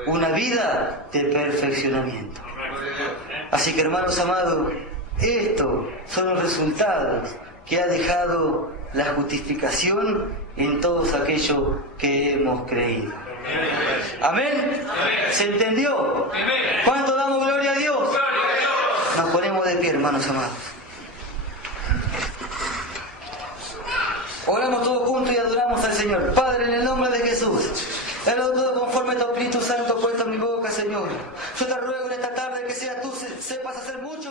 Una vida de perfeccionamiento. Así que, hermanos amados, estos son los resultados que ha dejado la justificación en todos aquellos que hemos creído. ¿Amén? ¿Se entendió? ¿Cuánto damos gloria a Dios? Nos ponemos de pie, hermanos amados. Oramos todos juntos y adoramos al Señor. Padre, en el nombre de Jesús, te lo todo conforme a tu Espíritu Santo puesto en mi boca, Señor. Yo te ruego en esta tarde que seas tú sepas hacer mucho